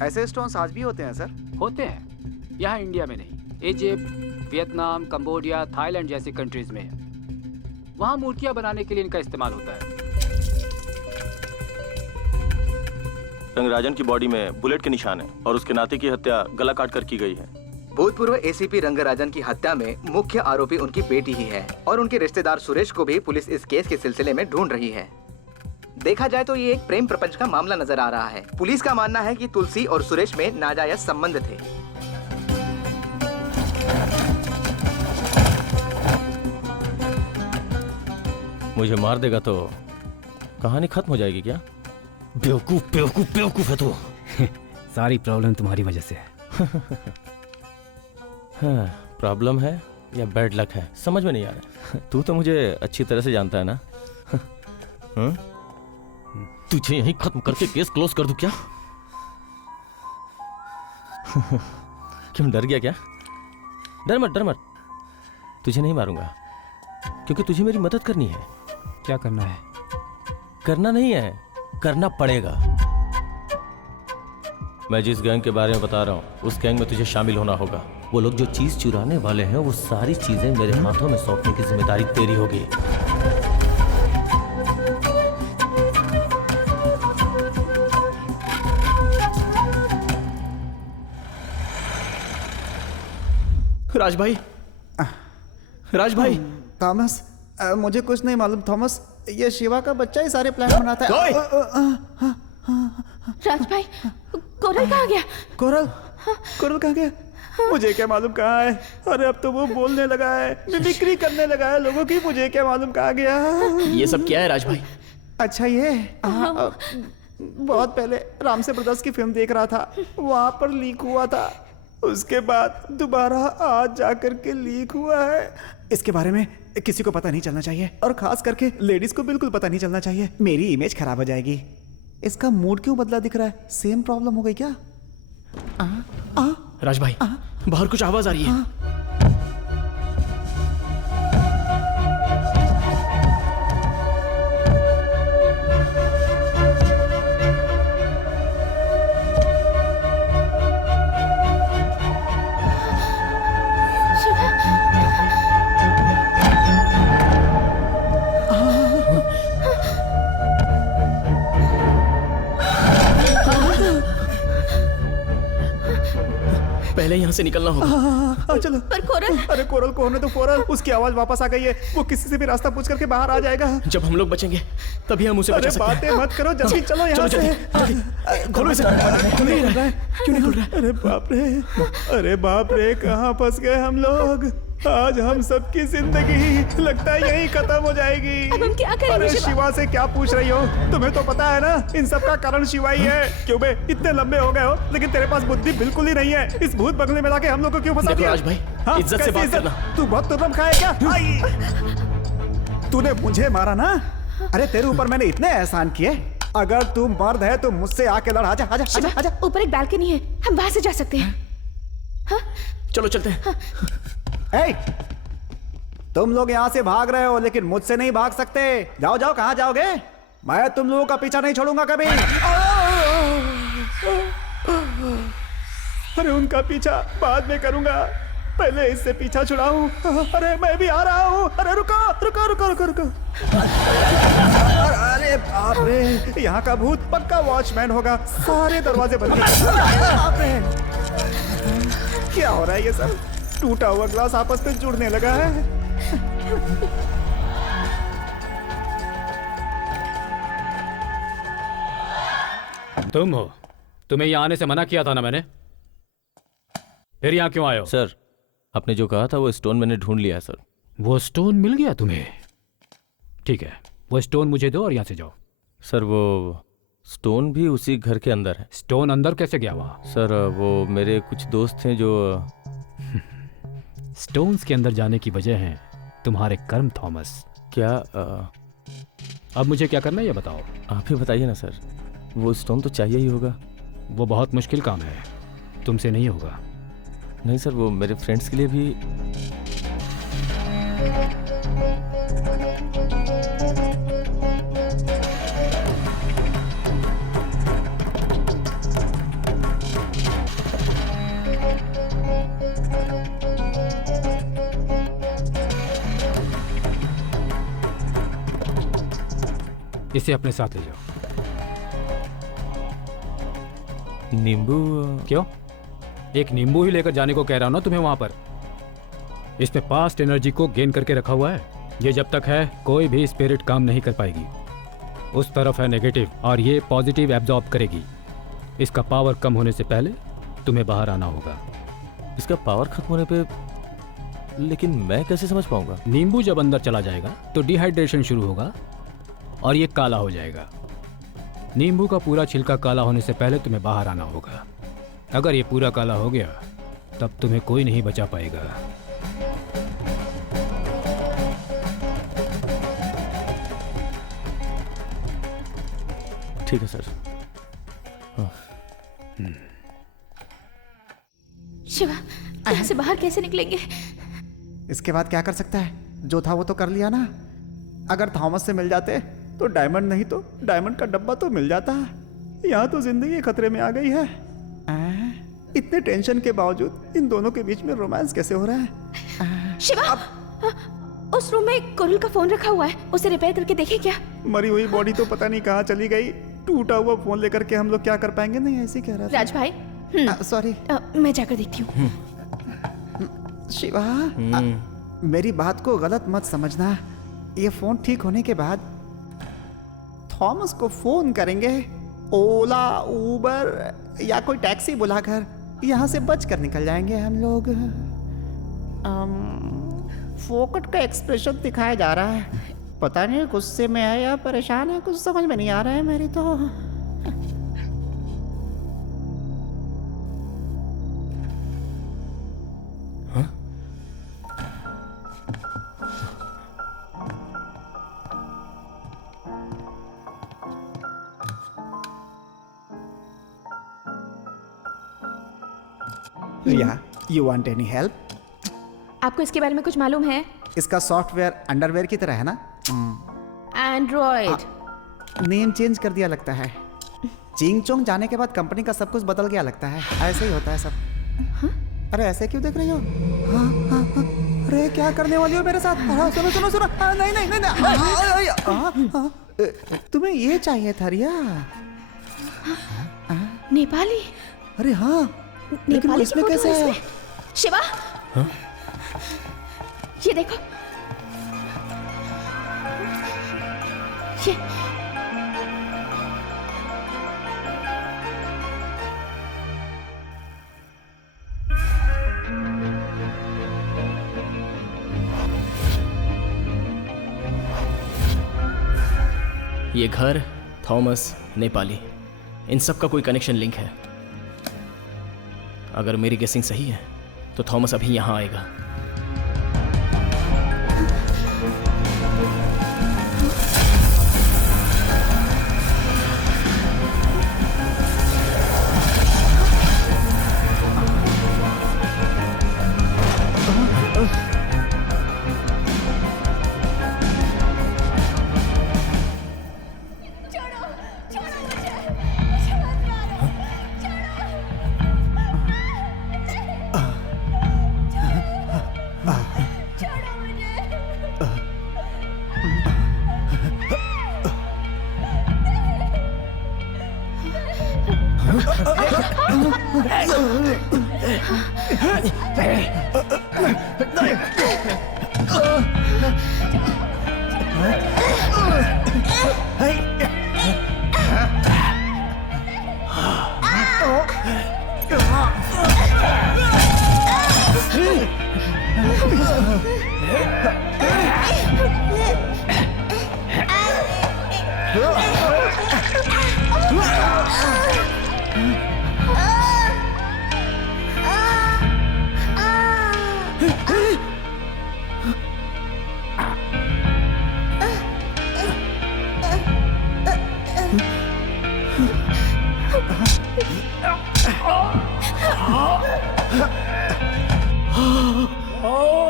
ऐसे स्टोन्स आज भी होते हैं सर? होते हैं, यहाँ इंडिया में नहीं, इजिप्ट, वियतनाम, कंबोडिया, थाईलैंड जैसी कंट्रीज में। वहाँ मूर्तियाँ बनाने के लिए इनका इस्तेमाल होता है। रंगराजन की बॉडी में बुलेट के निशान है और उसके नाते की हत्या गला काट कर की गई है। भूतपूर्व एसीपी रंगराजन की हत्या में मुख्य आरोपी उनकी बेटी ही है और उनके रिश्तेदार सुरेश को भी पुलिस इस केस के सिलसिले में ढूंढ रही है। देखा जाए तो ये एक प्रेम प्रपंच का मामला नजर आ रहा है। पुलिस का मानना है कि तुलसी और सुरेश में नाजायज संबंध थे। मुझे मार देगा तो कहानी खत्म हो जाएगी क्या? बेवकूफ बेवकूफ बेवकूफ है तू। सारी प्रॉब्लम तुम्हारी वजह से है। हाँ, प्रॉब्लम है या बैड लक है समझ में नहीं आ रहा। तू तो मुझे अच्छी तरह से जानता है ना। हाँ? तुझे यहीं खत्म करके केस क्लोज कर दूं क्या? क्यों डर गया क्या? डर मत डर मत, तुझे नहीं मारूंगा क्योंकि तुझे मेरी मदद करनी है। क्या करना है? करना नहीं है, करना पड़ेगा। मैं जिस गैंग के बारे में बता रहा हूँ उस गैंग में तुझे शामिल होना होगा। वो लोग जो चीज चुराने वाले हैं वो सारी चीजें मेरे हाथों में सौंपने की जिम्मेदारी तेरी होगी। राज भाई, राज भाई। थॉमस, मुझे कुछ नहीं मालूम थॉमस। ये शिवा का बच्चा ही सारे प्लान बनाता है। राज भाई, कोरल कहाँ गया? कोरल? कोरल कहाँ गया? मुझे क्या मालूम कहाँ है। अरे अब तो वो बोलने लगा है, मिमिक्री करने लगा है लोगों की। मुझे क्या मालूम कहाँ गया। ये सब क्या है राज भाई? अच्छा ये बहुत पहले राम से ब्रदर्स की फिल्म देख रहा था, वहां पर लीक हुआ था। उसके बाद दोबारा आज जाकर के लीक हुआ है। इसके बारे में किसी को पता नहीं चलना चाहिए, और खास करके लेडीज को बिल्कुल पता नहीं चलना चाहिए। मेरी इमेज खराब हो जाएगी। इसका मूड क्यों बदला दिख रहा है? सेम प्रॉब्लम हो गई क्या? राज भाई, बाहर कुछ आवाज आ रही है। पहले यहाँ से निकलना होगा। चलो। पर कोरल? अरे कोरल को होने तो कोरल, उसकी आवाज वापस आ गई है। वो किसी से भी रास्ता पूछ करके बाहर आ जाएगा। जब हम लोग बचेंगे तभी हम उसे बचा सकते हैं। बातें मत करो, जल्दी चलो यहाँ से। खोलो इसे। क्यों नहीं खुल रहा है? क्यों नहीं खुल रहा है? अरे बाप रे, अरे बाप रे, कहाँ फंस गए हम लोग। आज हम सबकी जिंदगी लगता है यही खत्म हो जाएगी। अब हम क्या करेंगे? अरे शिवा से क्या पूछ रही हो? तुम्हें तो पता है ना इन सब का कारण शिवा ही है। क्यों बे, इतने लंबे हो गए हो लेकिन तेरे पास बुद्धि बिल्कुल ही नहीं है। इस भूत बंगले में लाके हम लोग को क्यों फंसा दिया? राज भाई, इज्जत से बात करना। तू बहुत तुर्रम खाए क्या? तूने मुझे मारा ना? अरे तेरे ऊपर मैंने इतने एहसान किए। अगर तू मर्द है तो मुझसे आके लड़। आजा आजा आजा आजा। ऊपर एक बालकनी है, हम वहां से जा सकते हैं। हाँ? चलो चलते हैं। Hey! तुम लोग यहाँ से भाग रहे हो लेकिन मुझसे नहीं भाग सकते। जाओ जाओ, कहाँ जाओगे? मैं तुम लोगों का पीछा नहीं छोड़ूंगा कभी। अरे उनका पीछा बाद में करूंगा, पहले इससे पीछा छुड़ाऊं। अरे मैं भी आ रहा हूँ। अरे रुको रुको रुको रुको रुको। अरे बाप रे, यहाँ का भूत पक्का वॉचमैन होगा। सारे दरवाजे बंद कर। बाप रे, क्या हो रहा है ये सब? टूटा हुआ ग्लास आपस में जुड़ने लगा है। तुम हो? तुम्हें यहाँ आने से मना किया था ना मैंने, फिर यहाँ क्यों आए हो? सर, आपने जो कहा था वो स्टोन मैंने ढूंढ लिया है सर। वो स्टोन मिल गया तुम्हें? ठीक है, वो स्टोन मुझे दो और यहाँ से जाओ। सर वो स्टोन भी उसी घर के अंदर है। स्टोन अंदर कैसे गया वहाँ? सर वो मेरे कुछ दोस्त हैं जो स्टोन्स के अंदर जाने की वजह है तुम्हारे कर्म थॉमस। क्या अब मुझे क्या करना है ये बताओ। आप ही बताइए ना सर, वो स्टोन तो चाहिए ही होगा। वो बहुत मुश्किल काम है, तुमसे नहीं होगा। नहीं सर, वो मेरे फ्रेंड्स के लिए भी। इसे अपने साथ ले जाओ। नींबू? क्यों? एक नींबू ही लेकर जाने को कह रहा हूं ना तुम्हें वहां पर। इसमें पास्ट एनर्जी को गेन करके रखा हुआ है। ये जब तक है कोई भी स्पिरिट काम नहीं कर पाएगी। उस तरफ है नेगेटिव और ये पॉजिटिव एब्जॉर्ब करेगी। इसका पावर कम होने से पहले तुम्हें बाहर आना होगा। इसका पावर खत्म होने पे लेकिन मैं कैसे समझ पाऊंगा? नींबू जब अंदर चला जाएगा तो डिहाइड्रेशन शुरू होगा और ये काला हो जाएगा। नींबू का पूरा छिलका काला होने से पहले तुम्हें बाहर आना होगा। अगर ये पूरा काला हो गया तब तुम्हें कोई नहीं बचा पाएगा। ठीक है सर। शिवा, यहाँ से बाहर कैसे निकलेंगे? इसके बाद क्या कर सकता है? जो था वो तो कर लिया ना। अगर थॉमस से मिल जाते तो डायमंड नहीं तो डायमंड का डब्बा तो मिल जाता। यहाँ तो जिंदगी खतरे में आ गई है। इतने टेंशन के बावजूद इन दोनों के बीच में रोमांस कैसे हो रहा है? शिवा, उस रूम में कोरल का फोन रखा हुआ है, उसे रिपेयर करके देखें क्या? मरी हुई बॉडी तो पता नहीं कहाँ चली गई। टूटा हुआ फोन लेकर के हम लोग क्या कर पाएंगे? नहीं ऐसे कह रहा था। राज भाई, सॉरी, मैं जाकर देखती हूँ। शिवा, मेरी बात को गलत मत समझना। ये फोन ठीक होने के बाद थॉमस को फोन करेंगे। ओला, उबर या कोई टैक्सी बुलाकर यहाँ से बच कर निकल जाएंगे हम लोग। फोकट का एक्सप्रेशन दिखाया जा रहा है। पता नहीं गुस्से में है या परेशान है, कुछ समझ में नहीं आ रहा है मेरी तो। रिया, यू वांट एनी हेल्प? आपको इसके बारे में कुछ मालूम है? इसका सॉफ्टवेयर अंडरवेयर की तरह है ना? एंड्रॉइड। नेम चेंज कर दिया लगता है। चिंग चोंग जाने के बाद कंपनी का सब कुछ बदल गया लगता है। ऐसे ही होता है सब। अरे ऐसे क्यों देख रही हो? अरे क्या करने वाली हो मेरे साथ? सुनो सुनो सुनो। नहीं नहीं नहीं। तुम्हें ये चाहिए था रिया? नेपाली? अरे हाँ, लेकिन इसमें कैसे है? शिवा, ये देखो, ये घर, थॉमस, नेपाली, इन सब का कोई कनेक्शन लिंक है। अगर मेरी गेसिंग सही है तो थॉमस अभी यहाँ आएगा।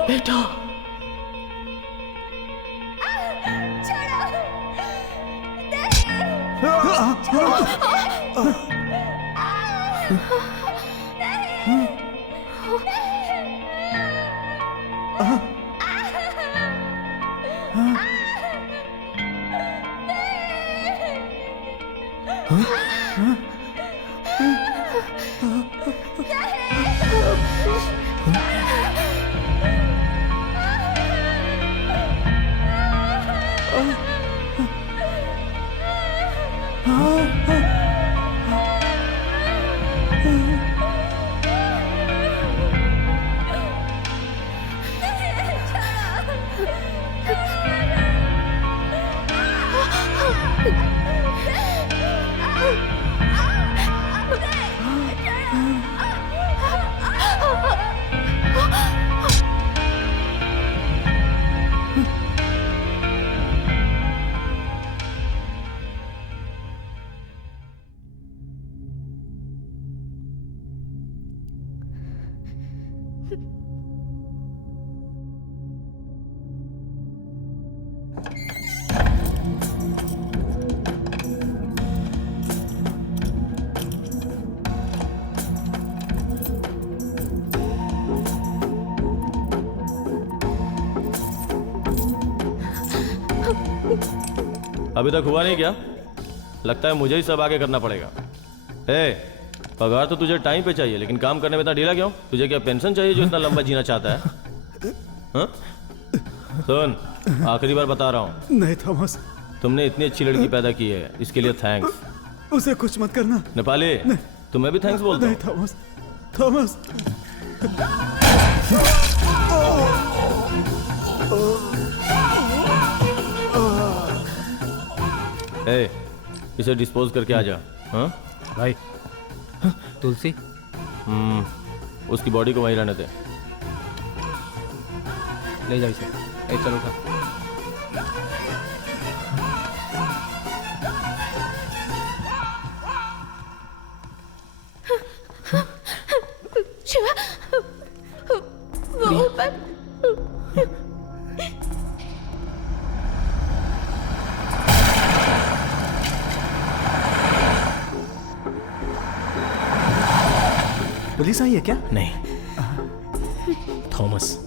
बेटा, अभी तक हुआ नहीं क्या? लगता है मुझे ही सब आगे करना पड़ेगा। पगार तो तुझे टाइम पे चाहिए, लेकिन काम करने में इतना ढीला क्यों? तुझे क्या पेंशन चाहिए जो इतना लंबा जीना चाहता है? हाँ? सुन, आखिरी बार बता रहा हूँ। नहीं थॉमस, तुमने इतनी अच्छी लड़की पैदा की है, इसके लिए थैंक्स। उसे कुछ मत करना। नेपाली, तुम्हें भी थैंक्स बोलता हूँ। नहीं थॉमस, थॉमस। इसे डिस्पोज करके आ जा। हाँ भाई, तुलसी उसकी बॉडी को वहीं रहने दे। ले जाओ इसे। चलो का। शिवा, वो ऊपर। पुलिस आई है क्या? नहीं, थॉमस।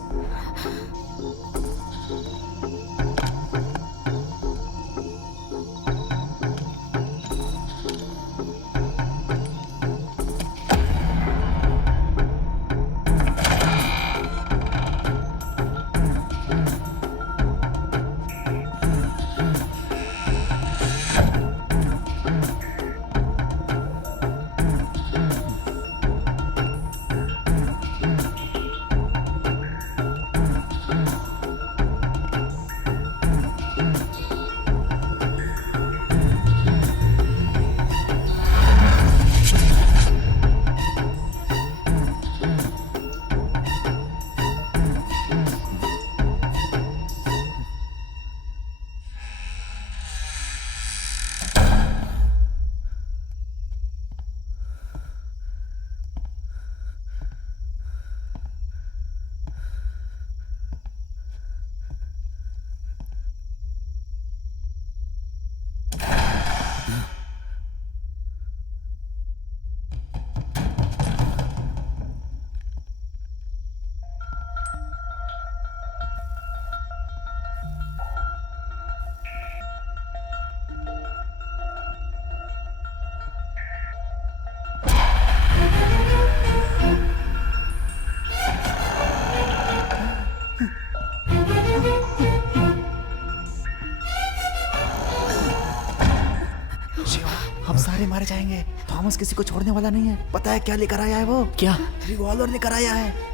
सारे मारे जाएंगे। थॉमस किसी को छोड़ने वाला नहीं है। पता है क्या लेकर आया है वो? क्या? रिवॉल्वर लेकर आया है।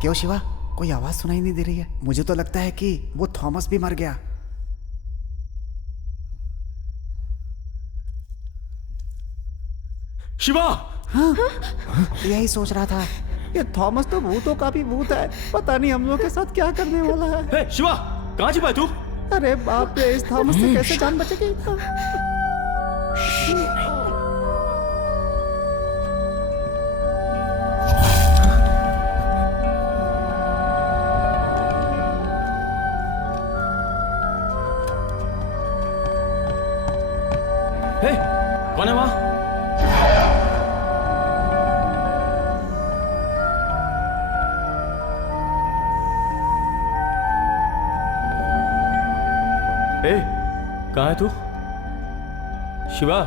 क्यों शिवा, कोई आवाज सुनाई नहीं दे रही है? मुझे तो लगता है कि वो थॉमस भी मर गया। शिवा! हाँ? यही सोच रहा था। ये थॉमस तो भूतों का भी भूत है, पता नहीं हम लोग के साथ क्या करने वाला है। हे, शिवा, कहाँ छिपा है तू? अरे बाप रे, इस थॉमस से कैसे जान बचेगी? हे, कौन है वहाँ? ए, कहाँ है तू? शिवा,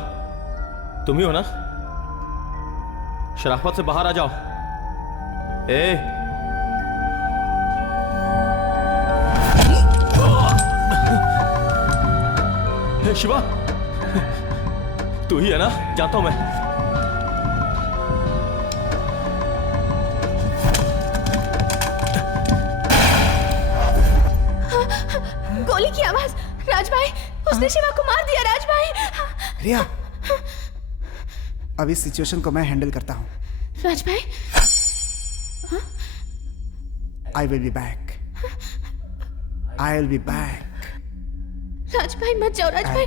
तुम ही हो ना? शराफत से बाहर आ जाओ। ए, ए शिवा, तू ही है ना? जानता हूं मैं। गोली की आवाज। राज भाई, उसने शिवा को मार दिया। राज भाई। रिया, अब इस सिचुएशन को मैं हैंडल करता हूँ। राज भाई, I will be back. I will be back. Raj भाई मत जाओ। राज भाई,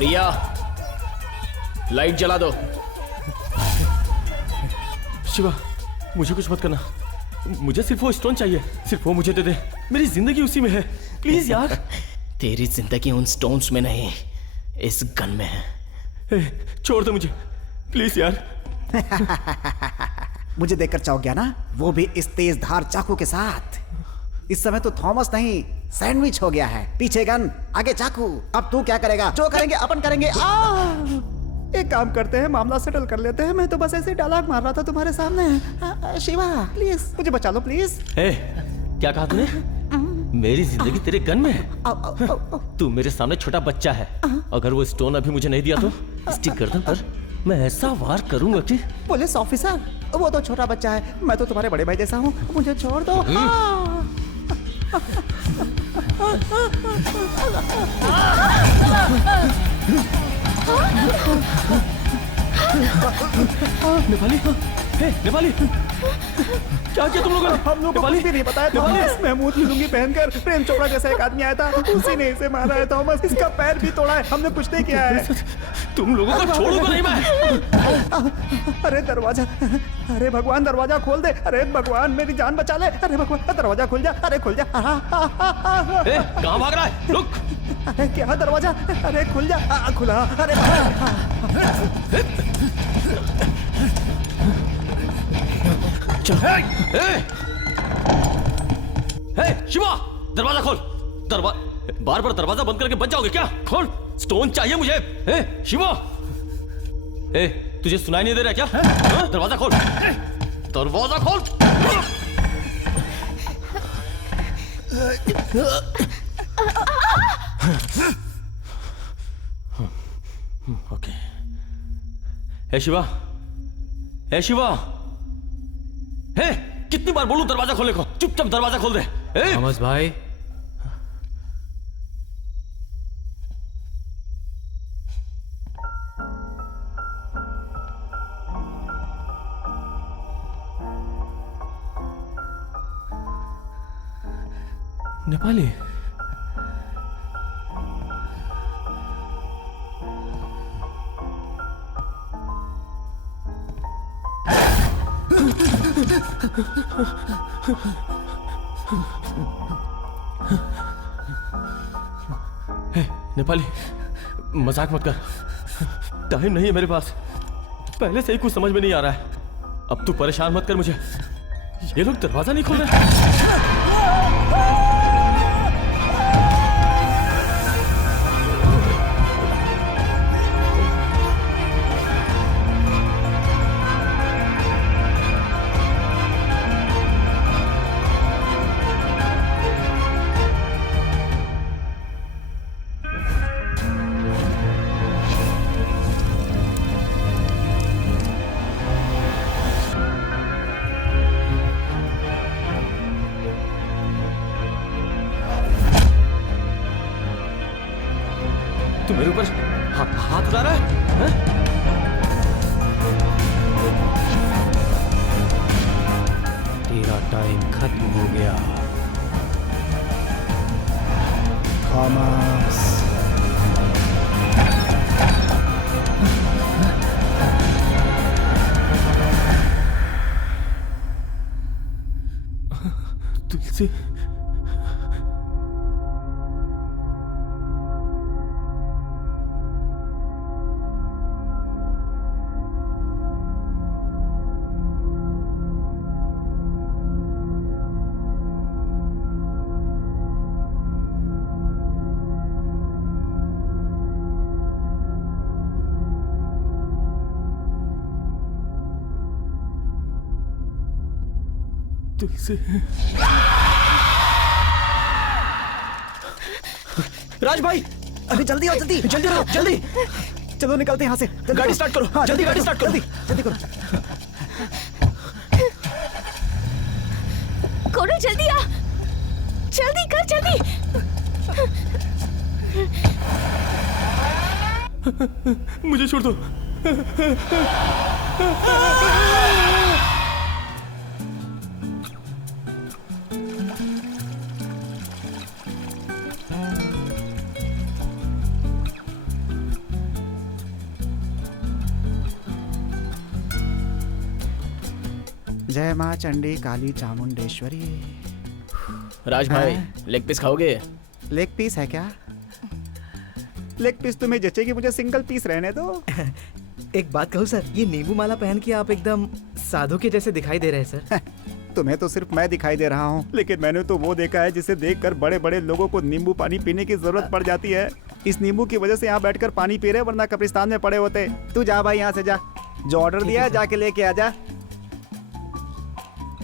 रिया, लाइट जला दो। शिवा, मुझे कुछ मत करना। मुझे सिर्फ वो स्टोन चाहिए। सिर्फ वो मुझे दे दे। मेरी जिंदगी उसी में है। प्लीज यार। तेरी जिंदगी उन स्टोन्स में नहीं, इस गन में है। छोड़ दो मुझे, प्लीज यार। मुझे देखकर चौंक गया ना? वो भी इस तेज धार चाकू के साथ। इस समय तो थॉमस नहीं, सैंडविच हो गया है। पीछे गन, आगे चाकू। अब तू क्या करेगा? जो करेंगे अपन करेंगे। एक काम करते हैं, मामला सेटल कर लेते हैं। मैं तो बस ऐसे डायलॉग मार रहा था तुम्हारे सामने। शिवा प्लीज मुझे बचा लो प्लीज। क्या कहा तूने? मेरी जिंदगी तेरे गन में है। तू मेरे सामने छोटा बच्चा है। अगर वो स्टोन अभी मुझे नहीं दिया तो इसकी गर्दन पर मैं ऐसा वार करूंगा कि। पुलिस ऑफिसर, वो तो छोटा बच्चा है। मैं तो तुम्हारे बड़े भाई जैसा हूँ। मुझे छोड़ दो। नेपाली, नेपाली, क्या किया तुम लोगों ने? हम लोगों को कुछ भी नहीं बताया थॉमस। महमूद की लुंगी पहनकर प्रेम चोपड़ा जैसा एक आदमी आया था, उसी ने इसे मारा है थॉमस। इसका पैर भी तोड़ा है। हमने कुछ नहीं किया है। तुम लोगों को छोड़ूंगा नहीं मैं। अरे दरवाजा, अरे भगवान दरवाजा खोल दे। अरे भगवान मेरी जान बचा ले। अरे भगवान दरवाजा खुल जा। अरे खुल जा। कहाँ भाग रहा है? रुक। अरे क्या दरवाजा? अरे खुल जा। खुला। अरे शिवा, दरवाजा खोल। बार बार दरवाजा बंद करके बच जाओगे क्या? खोल, स्टोन चाहिए मुझे। शिवा, तुझे सुनाई नहीं दे रहा क्या? दरवाजा खोल, दरवाजा खोल। ओके। शिवा, शिवा, कितनी बार बोलूं दरवाजा खोलने को? चुपचाप दरवाजा खोल दे। थॉमस भाई, नेपाली। हे, नेपाली, मजाक मत कर। टाइम नहीं है मेरे पास। पहले से ही कुछ समझ में नहीं आ रहा है। अब तू परेशान मत कर मुझे। ये लोग दरवाजा नहीं खोल रहे। तू मेरे ऊपर हाथ उठा रहा है? तेरा टाइम खत्म हो गया। थॉमस। तुलसी, तुलसी। राज भाई, अरे जल्दी आओ, जल्दी जल्दी आओ, जल्दी। चलो निकलते हैं यहाँ से। गाड़ी स्टार्ट करो। हाँ, जल्दी गाड़ी स्टार्ट करो। जल्दी जल्दी करो। कोरो जल्दी आ, जल्दी कर, जल्दी। मुझे छोड़ दो। जय माँ चंडी काली चामुंडेश्वरी। राज भाई, लेग पीस खाओगे? लेग पीस है क्या? लेग पीस तुम्हें जचेगी, मुझे सिंगल पीस रहने दो। एक बात कहूँ सर, ये नींबू माला पहन के आप एकदम साधु के जैसे दिखाई दे रहे हैं सर। तुम्हें तो सिर्फ मैं दिखाई दे रहा हूँ, लेकिन मैंने तो वो देखा है जिसे देखकर बड़े बड़े लोगों को नींबू पानी पीने की जरूरत पड़ जाती है। इस नींबू की वजह से यहाँ बैठकर पानी पी रहे, वरना कब्रिस्तान में पड़े होते। तू जा भाई, यहाँ से जा। जो ऑर्डर दिया है जाके लेके आ जा।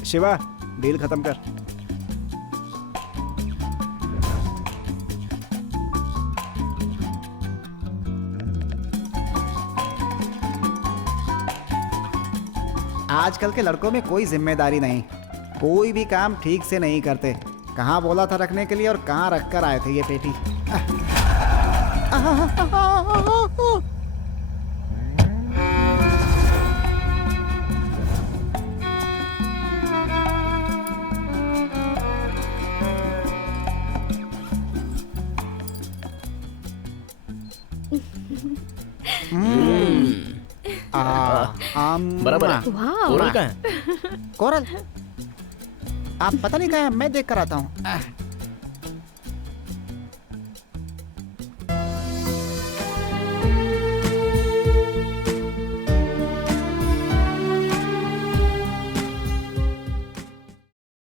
शिवा, डील खत्म कर। आजकल के लड़कों में कोई जिम्मेदारी नहीं, कोई भी काम ठीक से नहीं करते। कहाँ बोला था रखने के लिए और कहाँ रख कर आए थे ये पेटी। बराबर है। कोरल का है? कोरल, आप पता नहीं कहाँ है, मैं देख कर आता हूँ।